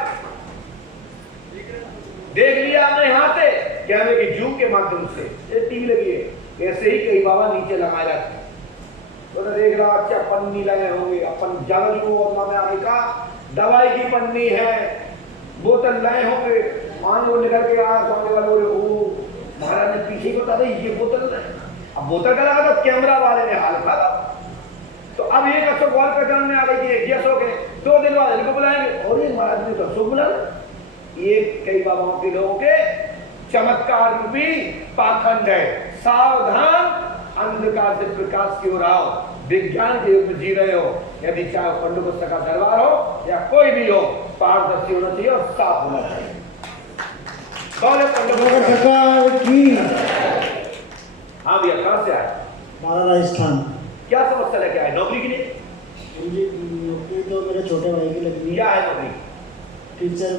देख लिया आपने यहाँ से कैमरे की जूम के माध्यम से, ये टीवी लगी है, ऐसे ही कई बाबा नीचे लगाए जाते हैं। तो देख रहा अच्छा पन्नी लगे होंगे, अपन जागरू और में आने का दवाई की पन्नी है, बोतल लाए होंगे, मान वो निकल के आया सामने वाले बोले ओ महाराज ने पीछे बता दे ये बोतल है। अब बोतल का लगा तो कैमरा वाले ने हाल था। तो अब एक अशोक वॉल पे में आ गई कि अशोक है, 2 दिन बाद इनको बुलाएंगे और ये महाराज ने तो अशोक बुला। ये कई बाबाओं के लोगों के चमत्कार रूपी पाखंड है। सावधान, अंधकार से प्रकाश की ओर आओ, विज्ञान के युग में जी रहे हो। यदि चाहे पंडोकर का दरबार हो या कोई भी हो, पारदर्शी होना चाहिए और साफ होना चाहिए। बोले पंडोकर सरकार की। हाँ भैया, कहां से आए? हमारा राजस्थान। क्या समस्या लेके आए? नौकरी के लिए? नौकरी तो मेरे छोटे भाई की लगी है। क्या है नौकरी? टीचर।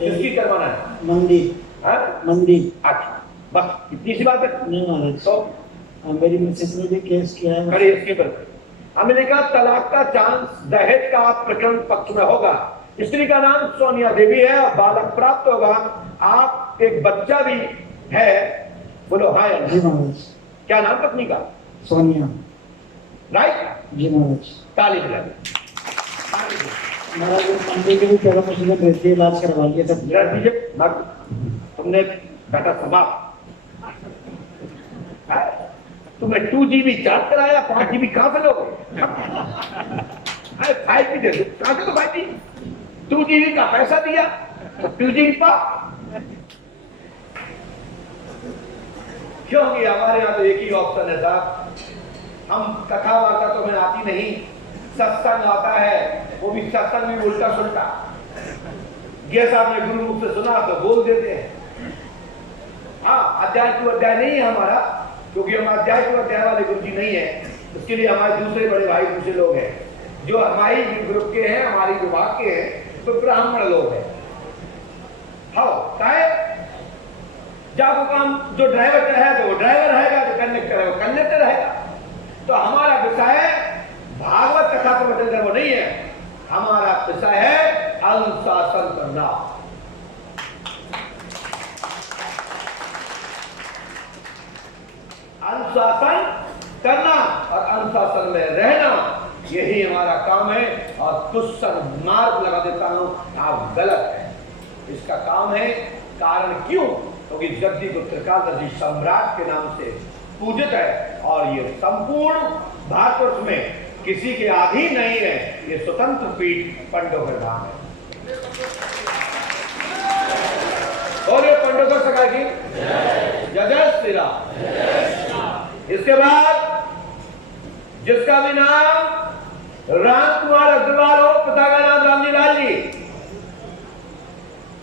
किसकी करवाना है? मंडी। मंडी। अच्छा, बस इतनी सी बात है। नहीं महाराज, तो मेरी मिसेस ने भी केस किया है। खड़ी इसके पर हमने कहा तलाक का चांस, दहेज का प्रकरण पक्ष में होगा। स्त्री का नाम सोनिया देवी है, बालक प्राप्त होगा। आप एक बच्चा भी है, बोलो हाँ या जी महाराज। क्या नाम पत्नी का? सोनिया। राइट जी महाराज। ताली बजा महाराज मंडी के भी पैदा मुझे भेज दिए, इलाज करवा लिया सब। तुमने बेटा समाप्त, तुम्हें 2GB चार्ज कराया, 5GB कहां से लोगे? 5GB दे दो, कहां से तो 5GB? 2GB का पैसा दिया तो 2GB पा। क्योंकि हमारे यहाँ तो एक ही ऑप्शन है साहब, हम कथा वार्ता तो हमें आती नहीं, सत्संग आता है, वो भी सत्संग भी उल्टा सुल्टा। ये साहब ने गुरु मुख से सुना तो बोल देते हैं। हाँ, अध्याय टू अध्याय नहीं है हमारा, क्योंकि हम अध्याय टू अध्याय वाले गुरु जी नहीं है। उसके लिए हमारे दूसरे बड़े भाई दूसरे लोग हैं जो हमारी ग्रुप के हैं, हमारी विभाग के हैं, तो ब्राह्मण लोग हैं। हाँ, जब काम जो ड्राइवर है तो वो ड्राइवर रहेगा, जो कंडक्टर है वो कंडक्टर रहेगा। तो हमारा विषय भागवत कथा प्रवचन वो नहीं है, हमारा विषय है अनुशासन करना। अनुशासन करना और अनुशासन में रहना, यही हमारा काम है। और कुछ मार्ग लगा देता हूं, आप गलत है। इसका काम है, कारण क्यों? क्योंकि जगदी को त्रिकालदर्शी सम्राट के नाम से पूजित है और ये संपूर्ण भारतवर्ष में किसी के अधीन नहीं है। ये स्वतंत्र पीठ पंडोकर धाम है। और ये पंडोकर सरकार की जय जय श्री राम। इसके बाद जिसका भी नाम राम कुमार अग्रवाल हो, पिता का नाम रामजी लाल जी,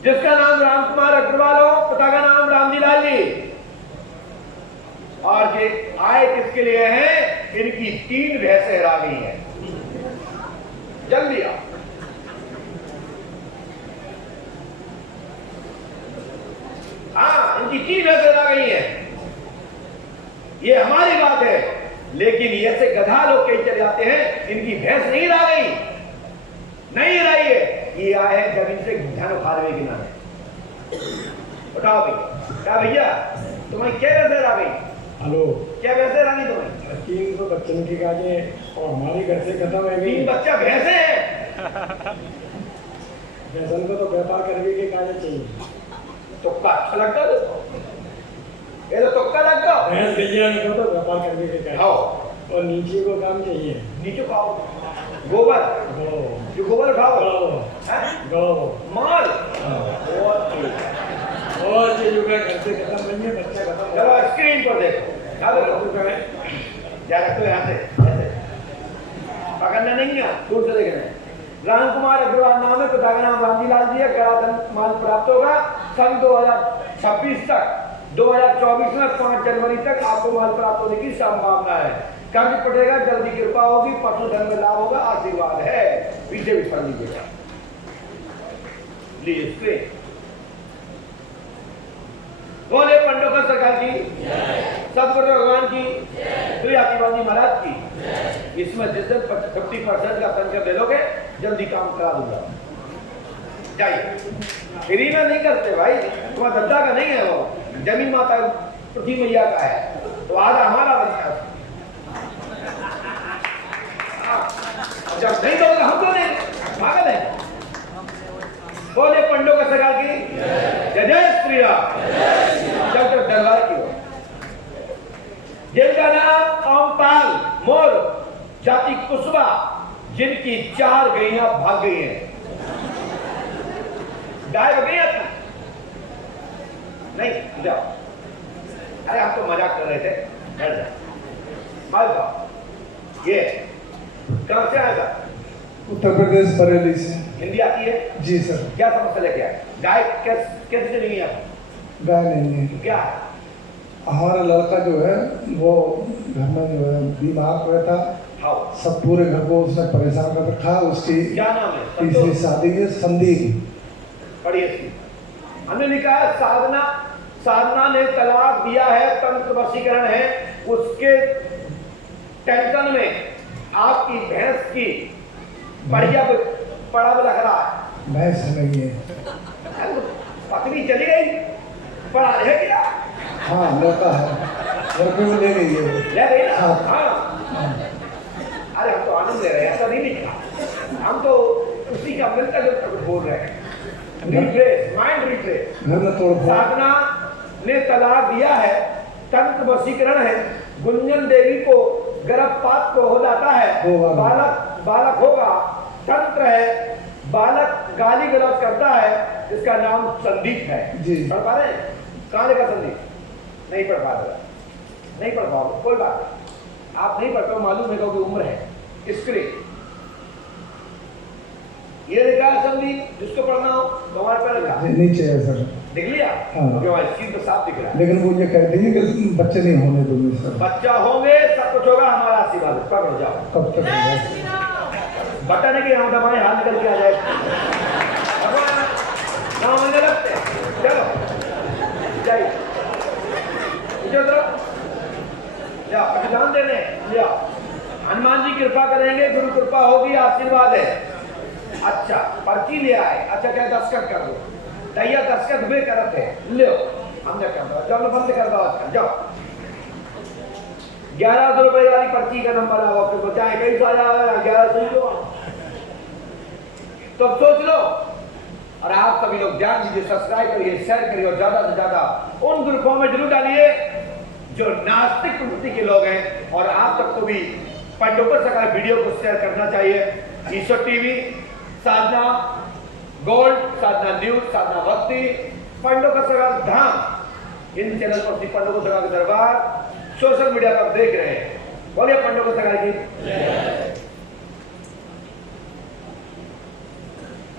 जिसका नाम राम कुमार अग्रवाल हो, पिता का नाम रामजी लाल जी, और ये आए किसके लिए हैं? इनकी 3 भैंसें हरा गई हैं। जल्दी आओ। हाँ, इनकी 3 भैंसें हरा गई हैं। ये हमारी बात है, लेकिन ऐसे गधा लोग कहीं चले जाते हैं, इनकी भैंस नहीं हरा गई, नहीं हराई है। ये आए हैं जमीन से धन उखाड़ने के नाम। उठाओ भाई। क्या भैया, तुम्हें क्या भैंसें हरा गई? हेलो, क्या भैंसें हरा गई तुम्हें? 300 बच्चों की गाजे और हमारी घर से खत्म है। 3 बच्चा भैंसे हैं। भैंसन को तो व्यापार करने के काजे चाहिए। तुक्का अच्छा लगता है तो? ये तो तुक्का लगता है। भैंस गैया को तो व्यापार करने के काजे। खाओ। और नीचे को काम चाहिए। नीचे खाओ। गोबर, जो गोबर खाओ। गौ माल। और ये जो घर से खत्म नहीं है, बच्चा खत्म। चलो स्क्रीन पर देखो। क्या देखो? क्या रखते हो यहाँ से? पकड़ना नहीं है, दूर से देखना है। राम कुमार अग्रवाल नाम है, पिता का नाम रामजीलाल जी है। गराधन माल प्राप्त होगा। सन 2026 तक, 2024 में 5 जनवरी तक आपको माल प्राप्त होने की संभावना है। कर्ज पड़ेगा, जल्दी कृपा होगी, पशुधन में लाभ होगा, आशीर्वाद है। पीछे भी पढ़ लीजिएगा। लीजिए बोले पंडोकर सरकार की, सतगुरु भगवान की, श्री आदिवासी महाराज की। इसमें जिस दिन 50% का संख्या दे लोगे, जल्दी काम करा दूंगा। जाइए। फ्री में नहीं करते भाई, तुम्हारा दद्दा का नहीं है वो, जमीन माता पृथ्वी मैया का है, तो आधा हमारा बच्चा। जब नहीं दोगे हम तो नहीं, पागल है। बोले पंडोकर सरकार की, जय जय श्री राम। डॉक्टर दरबार की ओर, जिनका नाम ओमपाल मोर, जाति कुशवा, जिनकी 4 गैया भाग गई हैं। गाय हो गई आपकी? नहीं, जाओ। अरे आप तो मजाक कर रहे थे। बैठ जाओ। माल खाओ। ये कहां से आएगा? उत्तर प्रदेश बरेली से। हिंदी आती है? जी सर। क्या समस्या लेके आए? गाय कैसे चली गई आप? गाय नहीं है। क्या है? हमारा लड़का जो है वो घर में जो है बीमार पड़ा था। सब पूरे घर को उसने परेशान कर रखा। उसकी क्या नाम है? तीसरी शादी है, संदीप। पढ़िए। हमने लिखा है साधना ने तलाक दिया है, तंत्र वशीकरण है। उसके टेंशन में आपकी भैंस की बढ़िया पड़ा हुआ लग रहा है। भैंस नहीं है, पत्नी चली गई, पड़ा है क्या? हाँ लड़का है, लड़के को ले गई है। ले गई ना? हाँ। अरे हम तो आनंद ले रहे हैं, ऐसा नहीं लिखा। हम तो उसी का मिलता जुलता कुछ बोल रहे हैं। Refresh, mind refresh. घर में तोड़ फोड़। साधना ने तलाक दिया है, तंत्र वशीकरण है। गुंजन देवी को गर्भपात को हो जाता है, बालक होगा। तंत्र है, बालक गाली गलौज करता है, इसका नाम संदीप है। पढ़ पा रहे हैं? कहाँ लिखा संदीप? नहीं पढ़ पा रहे, नहीं पढ़ पाओगे, कोई बात नहीं। आप नहीं पढ़ते हो, मालूम है कि उम्र है, इसके लिए ये लिखा है संदीप। जिसको पढ़ना हो तो हमारे पर लिखा नीचे है सर। देख लिया? हाँ। स्क्रीन पर साफ दिख रहा है। लेकिन वो ये कहती है कि बच्चे नहीं होने दूंगे सर। बच्चा होंगे, सब कुछ होगा, हमारा आशीर्वाद। पकड़ जाओ। कब तक होगा? बटन है कि हम दबाएं, हाथ निकल के आ जाए। गाँव में लगते हैं। चलो जाइए, जाओ प्रतिदान देने जाओ। हनुमान जी कृपा करेंगे, गुरु कृपा होगी, आशीर्वाद है। अच्छा पर्ची ले आए। अच्छा क्या दस्तखत कर दो? दैया दस्तखत वे करते हैं, ले हमने कर दो। जब बंद कर दो आजकल, जाओ। 1100 रुपए वाली पर्ची का नंबर आओ, फिर बचाए कई साल 1100 लो। तो अब सोच लो। और आप सभी लोग ध्यान दीजिए, सब्सक्राइब करिए, शेयर करिए और ज्यादा से ज्यादा उन ग्रुपों में जरूर डालिए जो नास्तिक प्रवृत्ति के लोग हैं। और आप सबको भी पंडोकर सरकार वीडियो को शेयर करना चाहिए। ईश्वर टीवी, साधना गोल्ड, साधना न्यूज, साधना भक्ति, पंडोकर सरकार धाम, इन चैनल पर श्री पंडोकर सरकार के दरबार सोशल मीडिया पर देख रहे हैं। बोलिए पंडोकर सरकार की।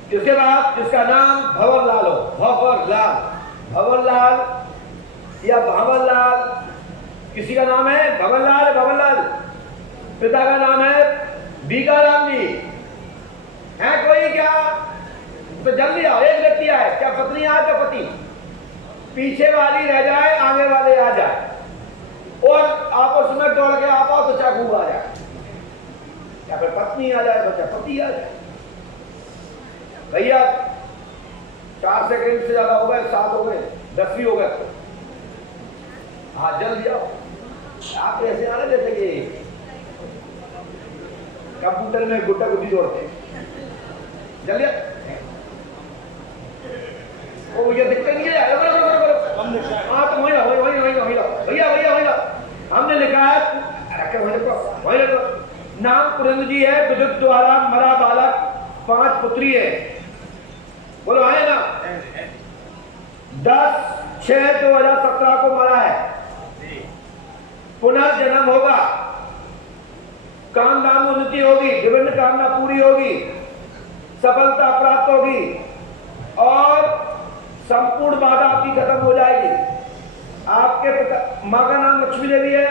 इसके बाद जिसका नाम भंवरलाल हो, भंवरलाल या भंवरलाल किसी का नाम है भवनलाल, पिता का नाम है बीकाराम जी। है कोई क्या? तो जल्दी आओ, एक व्यक्ति आए, क्या पत्नी आए क्या पति? पीछे वाली रह जाए, आगे वाले आ जाए, और आपस में दौड़ के आ पाओ तो चाकू आ जाए, या फिर पत्नी आ जाए तो पति आ जाए। भैया 4 सेकंड से ज्यादा हो गए, 7 हो गए, 10 भी हो गए। हाँ जल्दी आओ। आप ऐसे आ रहे जैसे कि कंप्यूटर में गुड्डा गुड्डी जोड़ते हैं। जल्दी वो ये दिक्कत नहीं है। हाँ तो वही भैया हमने लिखा है, वही नाम पुरंद जी है, विद्युत द्वारा मरा बालक, 5 पुत्री है। बोलो है ना? 10/6/2017 को मरा है। पुनर्जन्म होगा, कामना में उन्नति होगी, विभिन्न कामना पूरी होगी, सफलता प्राप्त होगी और संपूर्ण बाधा आपकी खत्म हो जाएगी। आपके पिता माँ का नाम लक्ष्मी देवी है,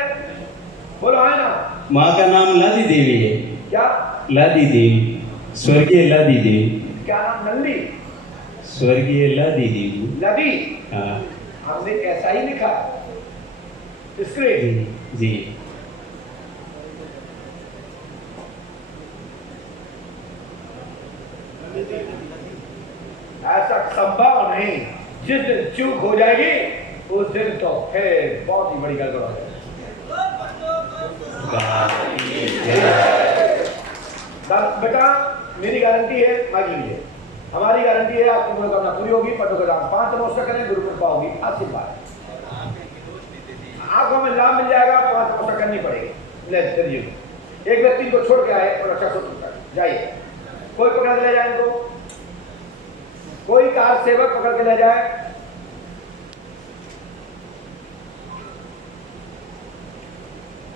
बोलो है ना? माँ का नाम लादी देवी है। क्या? लादी देवी, स्वर्गीय लादी देवी। क्या नाम? नंदी? स्वर्गीय लादी देवी। लादी? हाँ, हमने ऐसा ही लिखा स्क्रीन जी। ऐसा संभव नहीं। जिस दिन चूक हो जाएगी उस दिन तो फिर बहुत ही बड़ी गड़बड़ हो जाएगी। बेटा मेरी गारंटी है, मांग लीजिए। हमारी गारंटी है आपकी मनोकामना पूरी होगी। पटो का दान 5 नमस्कार करें, गुरु कृपा होगी, आशीर्वाद। आंखों में लाभ मिल जाएगा, 5 नमस्कार करनी पड़ेगी। ले चलिए, एक व्यक्ति को छोड़ के आए और अच्छा सोच जाइए। कोई पकड़ के ले जाए तो, कोई कार सेवक पकड़ के ले जाए।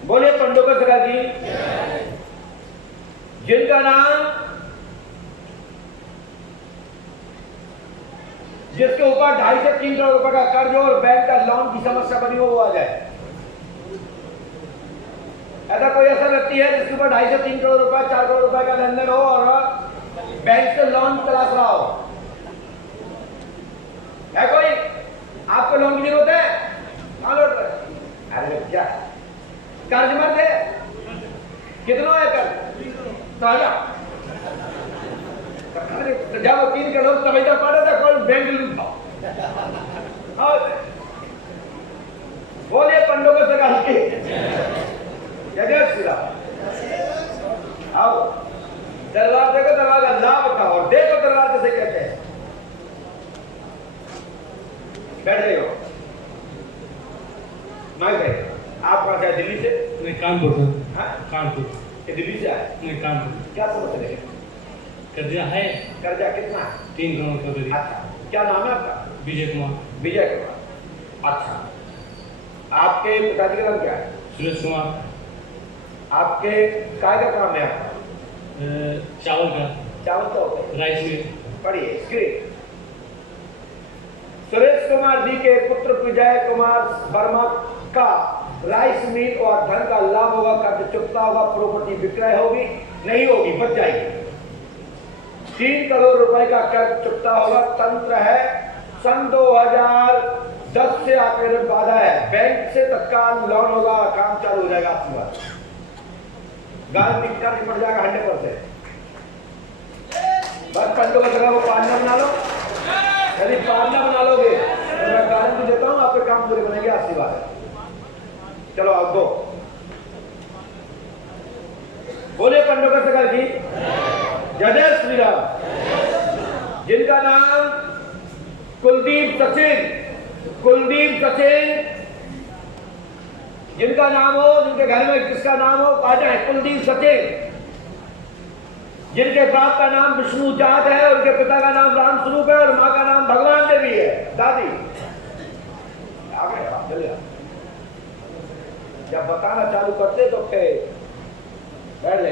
बोले पंडोकर सरकार जी, जिनका नाम, जिसके ऊपर 2.5 से 3 करोड़ रुपए का कर्ज और बैंक का लोन की समस्या बनी हो, वो आ जाए। ऐसा कोई ऐसा व्यक्ति है जिसके ऊपर 2.5 से 3 करोड़ रुपए, 4 करोड़ रुपए का लेन देन हो और बैंक से लोन तलाश रहा हो? है कोई? आपको लोन की जरूरत है? हाँ लौट रहे। अरे क्या कर्ज मत है? कितना है कर्ज? ताजा जब 3 करोड़ तभी तो पड़े थे, कोई बैंक लूटा। बोलिए पंडोकर सरकार की जय श्री राम। आओ दरबार देखो, दरबार का लाभ उठाओ और देखो दरबार कैसे कहते हैं। बैठ गए हो माई भाई? आप कहाँ से आए? दिल्ली से? नहीं, कानपुर से। हाँ? कानपुर। ये दिल्ली से आए? नहीं, कानपुर। क्या समझ रहे? कर्जा है। कर्जा कितना? 3 करोड़ का करीब। अच्छा, क्या नाम है आपका? विजय कुमार। विजय कुमार। अच्छा, आपके पिताजी का नाम क्या है? सुरेश कुमार। आपके काय का काम है आपका? चावल का। चावल का होता है? Rice mill. पढ़िए स्क्रीन। सुरेश कुमार जी के पुत्र विजय कुमार वर्मा का राइस मिल और धन का लाभ होगा, कर्ज चुकता होगा, प्रॉपर्टी विक्रय होगी, नहीं होगी, बच जाएगी। 3 करोड़ रुपए का कर्ज चुकता होगा। तंत्र है, सन 2010 से आपके बाधा है, बैंक से तत्काल लोन होगा, काम चालू हो जाएगा आपकी बात। गारंटी चार्ज पड़ जाएगा 100%। बस पंडों का वो पालना बना लो, यदि पालना बना लोगे तो मैं गारंटी देता हूँ आपके काम पूरे बनेंगे, आपकी बात है। चलो आप दो। बोले पंडोकर सरकार की जय श्री राम। जिनका नाम कुलदीप सचिन, जिनका नाम हो, जिनके घर में किसका नाम हो आ जाए। कुलदीप सचिन, जिनके बाप का नाम विष्णु जाट है, उनके पिता का नाम राम स्वरूप है और माँ का नाम भगवान देवी है। दादी आगे चलिए, जब बताना चालू करते तो फिर बैठ ले।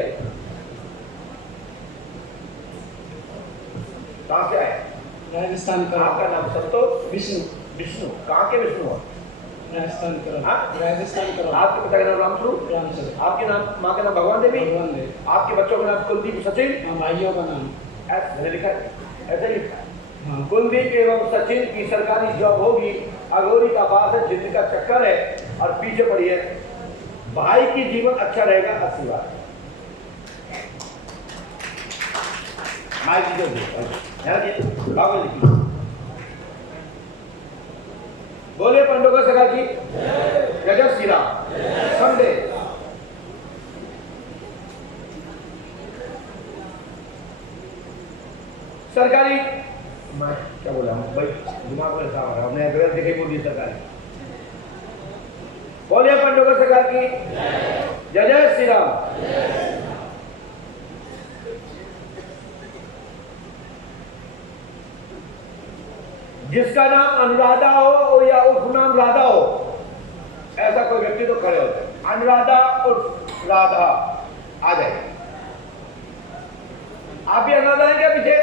कहाँ से आए? राजस्थान का। आपका नाम संतोष? विष्णु। कहाँ के विष्णु? राजस्थान करो। हाँ? राजस्थान करो। आपके पिता का नाम रामस्वरूप, आपके नाम माँ का नाम भगवान देवी, आपके बच्चों का नाम कुलदीप सचिन, भाइयों का नाम ऐसे लिखा है, ऐसे लिखा है। कुलदीप एवं सचिन की सरकारी जॉब होगी, अघोरी का बात है, जिंदगी का चक्कर है और पीछे पड़ी है, भाई की जीवन अच्छा रहेगा, आशीर्वाद। बोले पंडोगर सगा जी जय जय श्री राम। संडे सरकारी, मैं क्या बोला भाई, दिमाग में ऐसा हो रहा है, हमने अगर देखे बोल दी सरकारी। बोलिए पंडोगर सरकार की जय जय श्री राम। जिसका नाम अनुराधा हो या उर्फ नाम राधा हो, ऐसा कोई व्यक्ति तो खड़े होते हैं। अनुराधा उर्फ राधा आ जाए। आप भी अनुराधा हैं क्या पीछे?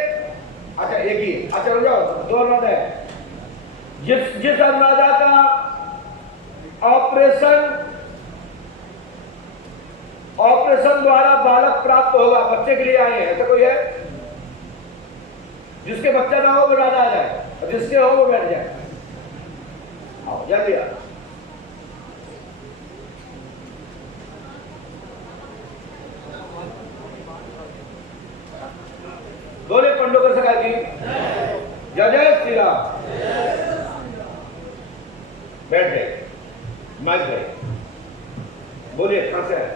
अच्छा एक ही, अच्छा रुक जाओ, दो अनुराधा है। जिस अनुराधा का ऑपरेशन द्वारा बालक प्राप्त होगा, बच्चे के लिए आए हैं, ऐसा कोई है? जिसके बच्चा ना हो वो राधा आ जाए, और जिसके हो वो बैठ जाए। आओ जल्दी आओ। बोले पंडोकर सरकार की जय जय श्री राम। बैठ गए, मच गए। बोलिए कहां से आए?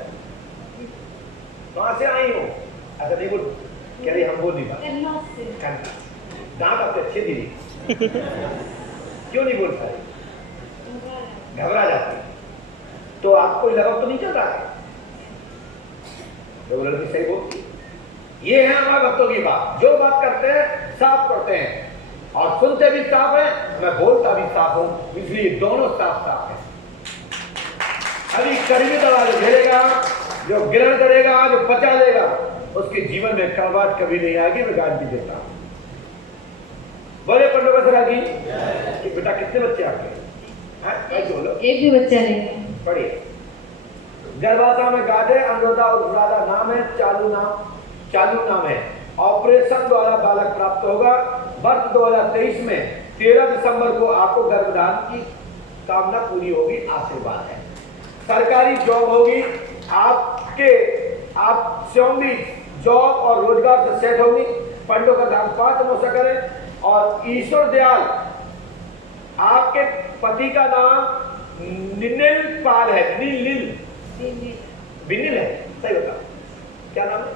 कहां से आई हो? ऐसा नहीं बोल, कह रही हम बोल नहीं पाते। दांत आपके अच्छे दीदी क्यों नहीं बोल पाए? घबरा जाती। तो आपको लगाव तो नहीं चल रहा है? तो लड़की सही बोलती। ये है हमारे भक्तों की बात, जो बात करते हैं साफ करते हैं और सुनते भी साफ है, मैं बोलता भी साफ हूं, इसलिए दोनों साफ साफ है। अभी कड़वी दवा जो झेलेगा, जो ग्रहण करेगा, जो पचा लेगा, उसके जीवन में कड़वाहट कभी नहीं आएगी, मैं गारंटी देता हूं। बोले पंडोकर सरकार की कि बेटा कितने बच्चे आपके? बोलो। एक भी बच्चा नहीं। पढ़िए। गर्भाशय में गाढ़े अनुराधा और राधा नाम है, चालू नाम है। ऑपरेशन द्वारा बालक प्राप्त होगा। वर्ष 2023 में 13 दिसंबर को आपको गर्भधान की कामना पूरी होगी, आशीर्वाद है। सरकारी जॉब होगी आपके, आप स्वयं भी जॉब और रोजगार से सेट होगी। पंडों का दान 5 मोसा करें। और ईश्वर दयाल, आपके पति का नाम निनिल पाल है, विनिल है, सही बता, क्या नाम है?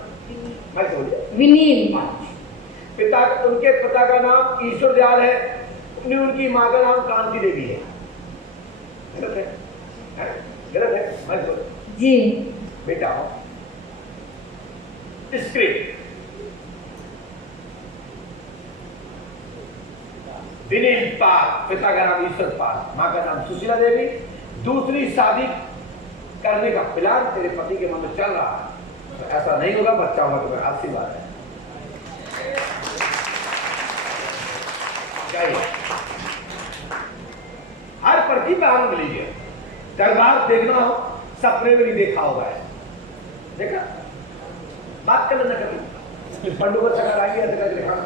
मैं बोलिए विनील। पिता, उनके पिता का नाम ईश्वर दयाल है, उनकी माँ का नाम कांति देवी है। गलत है? गलत है? मैं बोल जी बेटा हो स्क्रिप्ट विनील पाल, पिता का नाम ईश्वर पाल, माँ का नाम सुशीला देवी। दूसरी शादी करने का प्लान तेरे पति के मन में चल रहा है, तो ऐसा नहीं होगा, बच्चा होगा तो आशीर्वाद है। हर पर्ची पे आनंद लीजिए। दरबार देखना हो, सपने में नहीं देखा होगा, देखा? बात कर लेना कभी, पंडोकर सरकार आएंगे ऐसे करके दिखाना,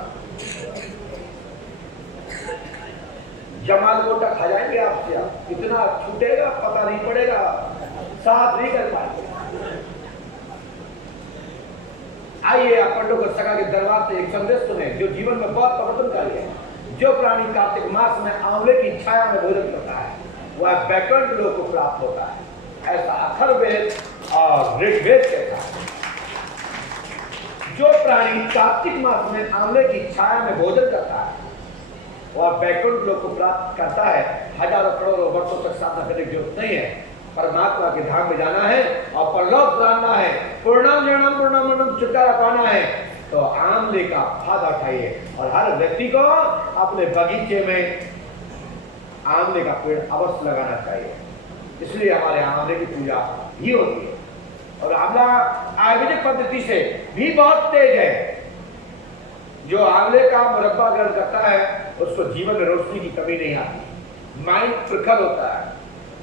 जमाल गोटा खा जाएंगे आपसे, आप इतना छूटेगा पता नहीं पड़ेगा, साथ नहीं कर पाएंगे। आइए आप पंडोकर सरकार के दरबार से एक संदेश सुने जो जीवन में बहुत परिवर्तनकारी है। जो प्राणी कार्तिक मास में आंवले की छाया में भोजन करता है वह बैकुंठ लोक को प्राप्त होता है, ऐसा अथर्ववेद और ऋग्वेद कहता है। जो प्राणी कार्तिक मास में आंवले की छाया में भोजन करता है वह बैकुंठ लोक को प्राप्त करता है। हजारों करोड़ों वर्षों तक साधना करने की जरूरत नहीं है, परमात्मा के धाम में जाना है और परलोक जानना है, पूर्णम जन्म पूर्णम छुटकारा पाना है, तो आंवले का फायदा उठाइए। और हर व्यक्ति को अपने बगीचे में आंवले का पेड़ अवश्य लगाना चाहिए, इसलिए हमारे आंवले की पूजा ही होती है। और आंवला आयुर्वेदिक पद्धति से भी बहुत तेज है। जो आंवले का मुरब्बा ग्रहण करता है उसको जीवन में रोशनी की कमी नहीं आती, माइंड प्रखर होता है,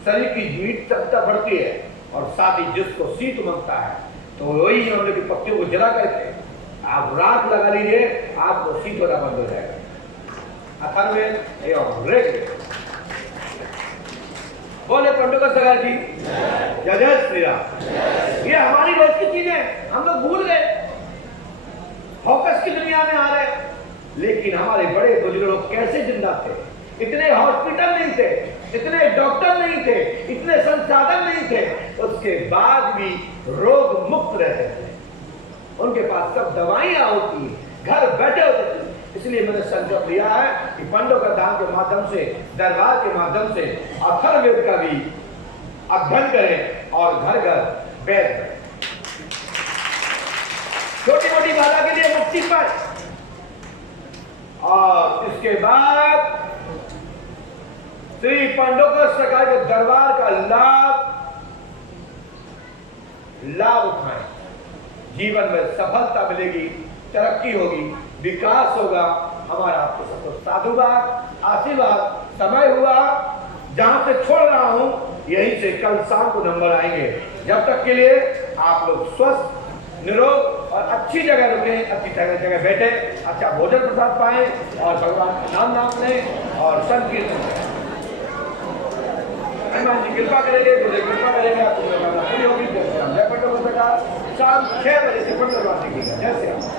शरीर की मीठ क्षमता बढ़ती है और साथ ही जिसको शीत उमंगता है तो वही आंवले की पत्तियों को जला करके आप राख लगा लीजिए, आपको शीत होना बंद हो जाएगा। अथर्ववेद एवं ऋग्वेद। बोले पंडुका सरकार जी जय जय श्री राम। ये हमारी रोज की चीजें हम लोग भूल गए, फोकस की दुनिया में आ रहे, लेकिन हमारे बड़े बुजुर्ग लोग कैसे जिंदा थे? इतने हॉस्पिटल नहीं थे, इतने डॉक्टर नहीं थे, इतने संसाधन नहीं थे, उसके बाद भी रोग मुक्त रहते थे। उनके पास सब दवाइयां होती, घर बैठे होते थे। इसलिए मैंने संकल्प लिया है कि पंडोका धाम के माध्यम से, दरबार के माध्यम से अथर्ववेद का भी अध्ययन करें और घर घर वैद करें। छोटी मोटी बाधा के लिए मुक्ति पाए और इसके बाद श्री पंडोका सरकार के दरबार का लाभ उठाएं। जीवन में सफलता मिलेगी, तरक्की होगी, विकास होगा। हमारा आपको सबको साधुवाद, आशीर्वाद। समय हुआ जहां से छोड़ रहा हूं यहीं से कल शाम को नंबर आएंगे। जब तक के लिए आप लोग स्वस्थ, निरोग और अच्छी जगह रुके, अच्छी जगह बैठे, अच्छा भोजन प्रसाद पाए और भगवान का नाम लें और संकीर्तन करें। हनुमान जी कृपा करेंगे, कृपा करेंगे, आपको पूरी होगी। जय पंडोका सरकार। शाम 6 बजे से पंडोका देखिएगा। जय श्री राम।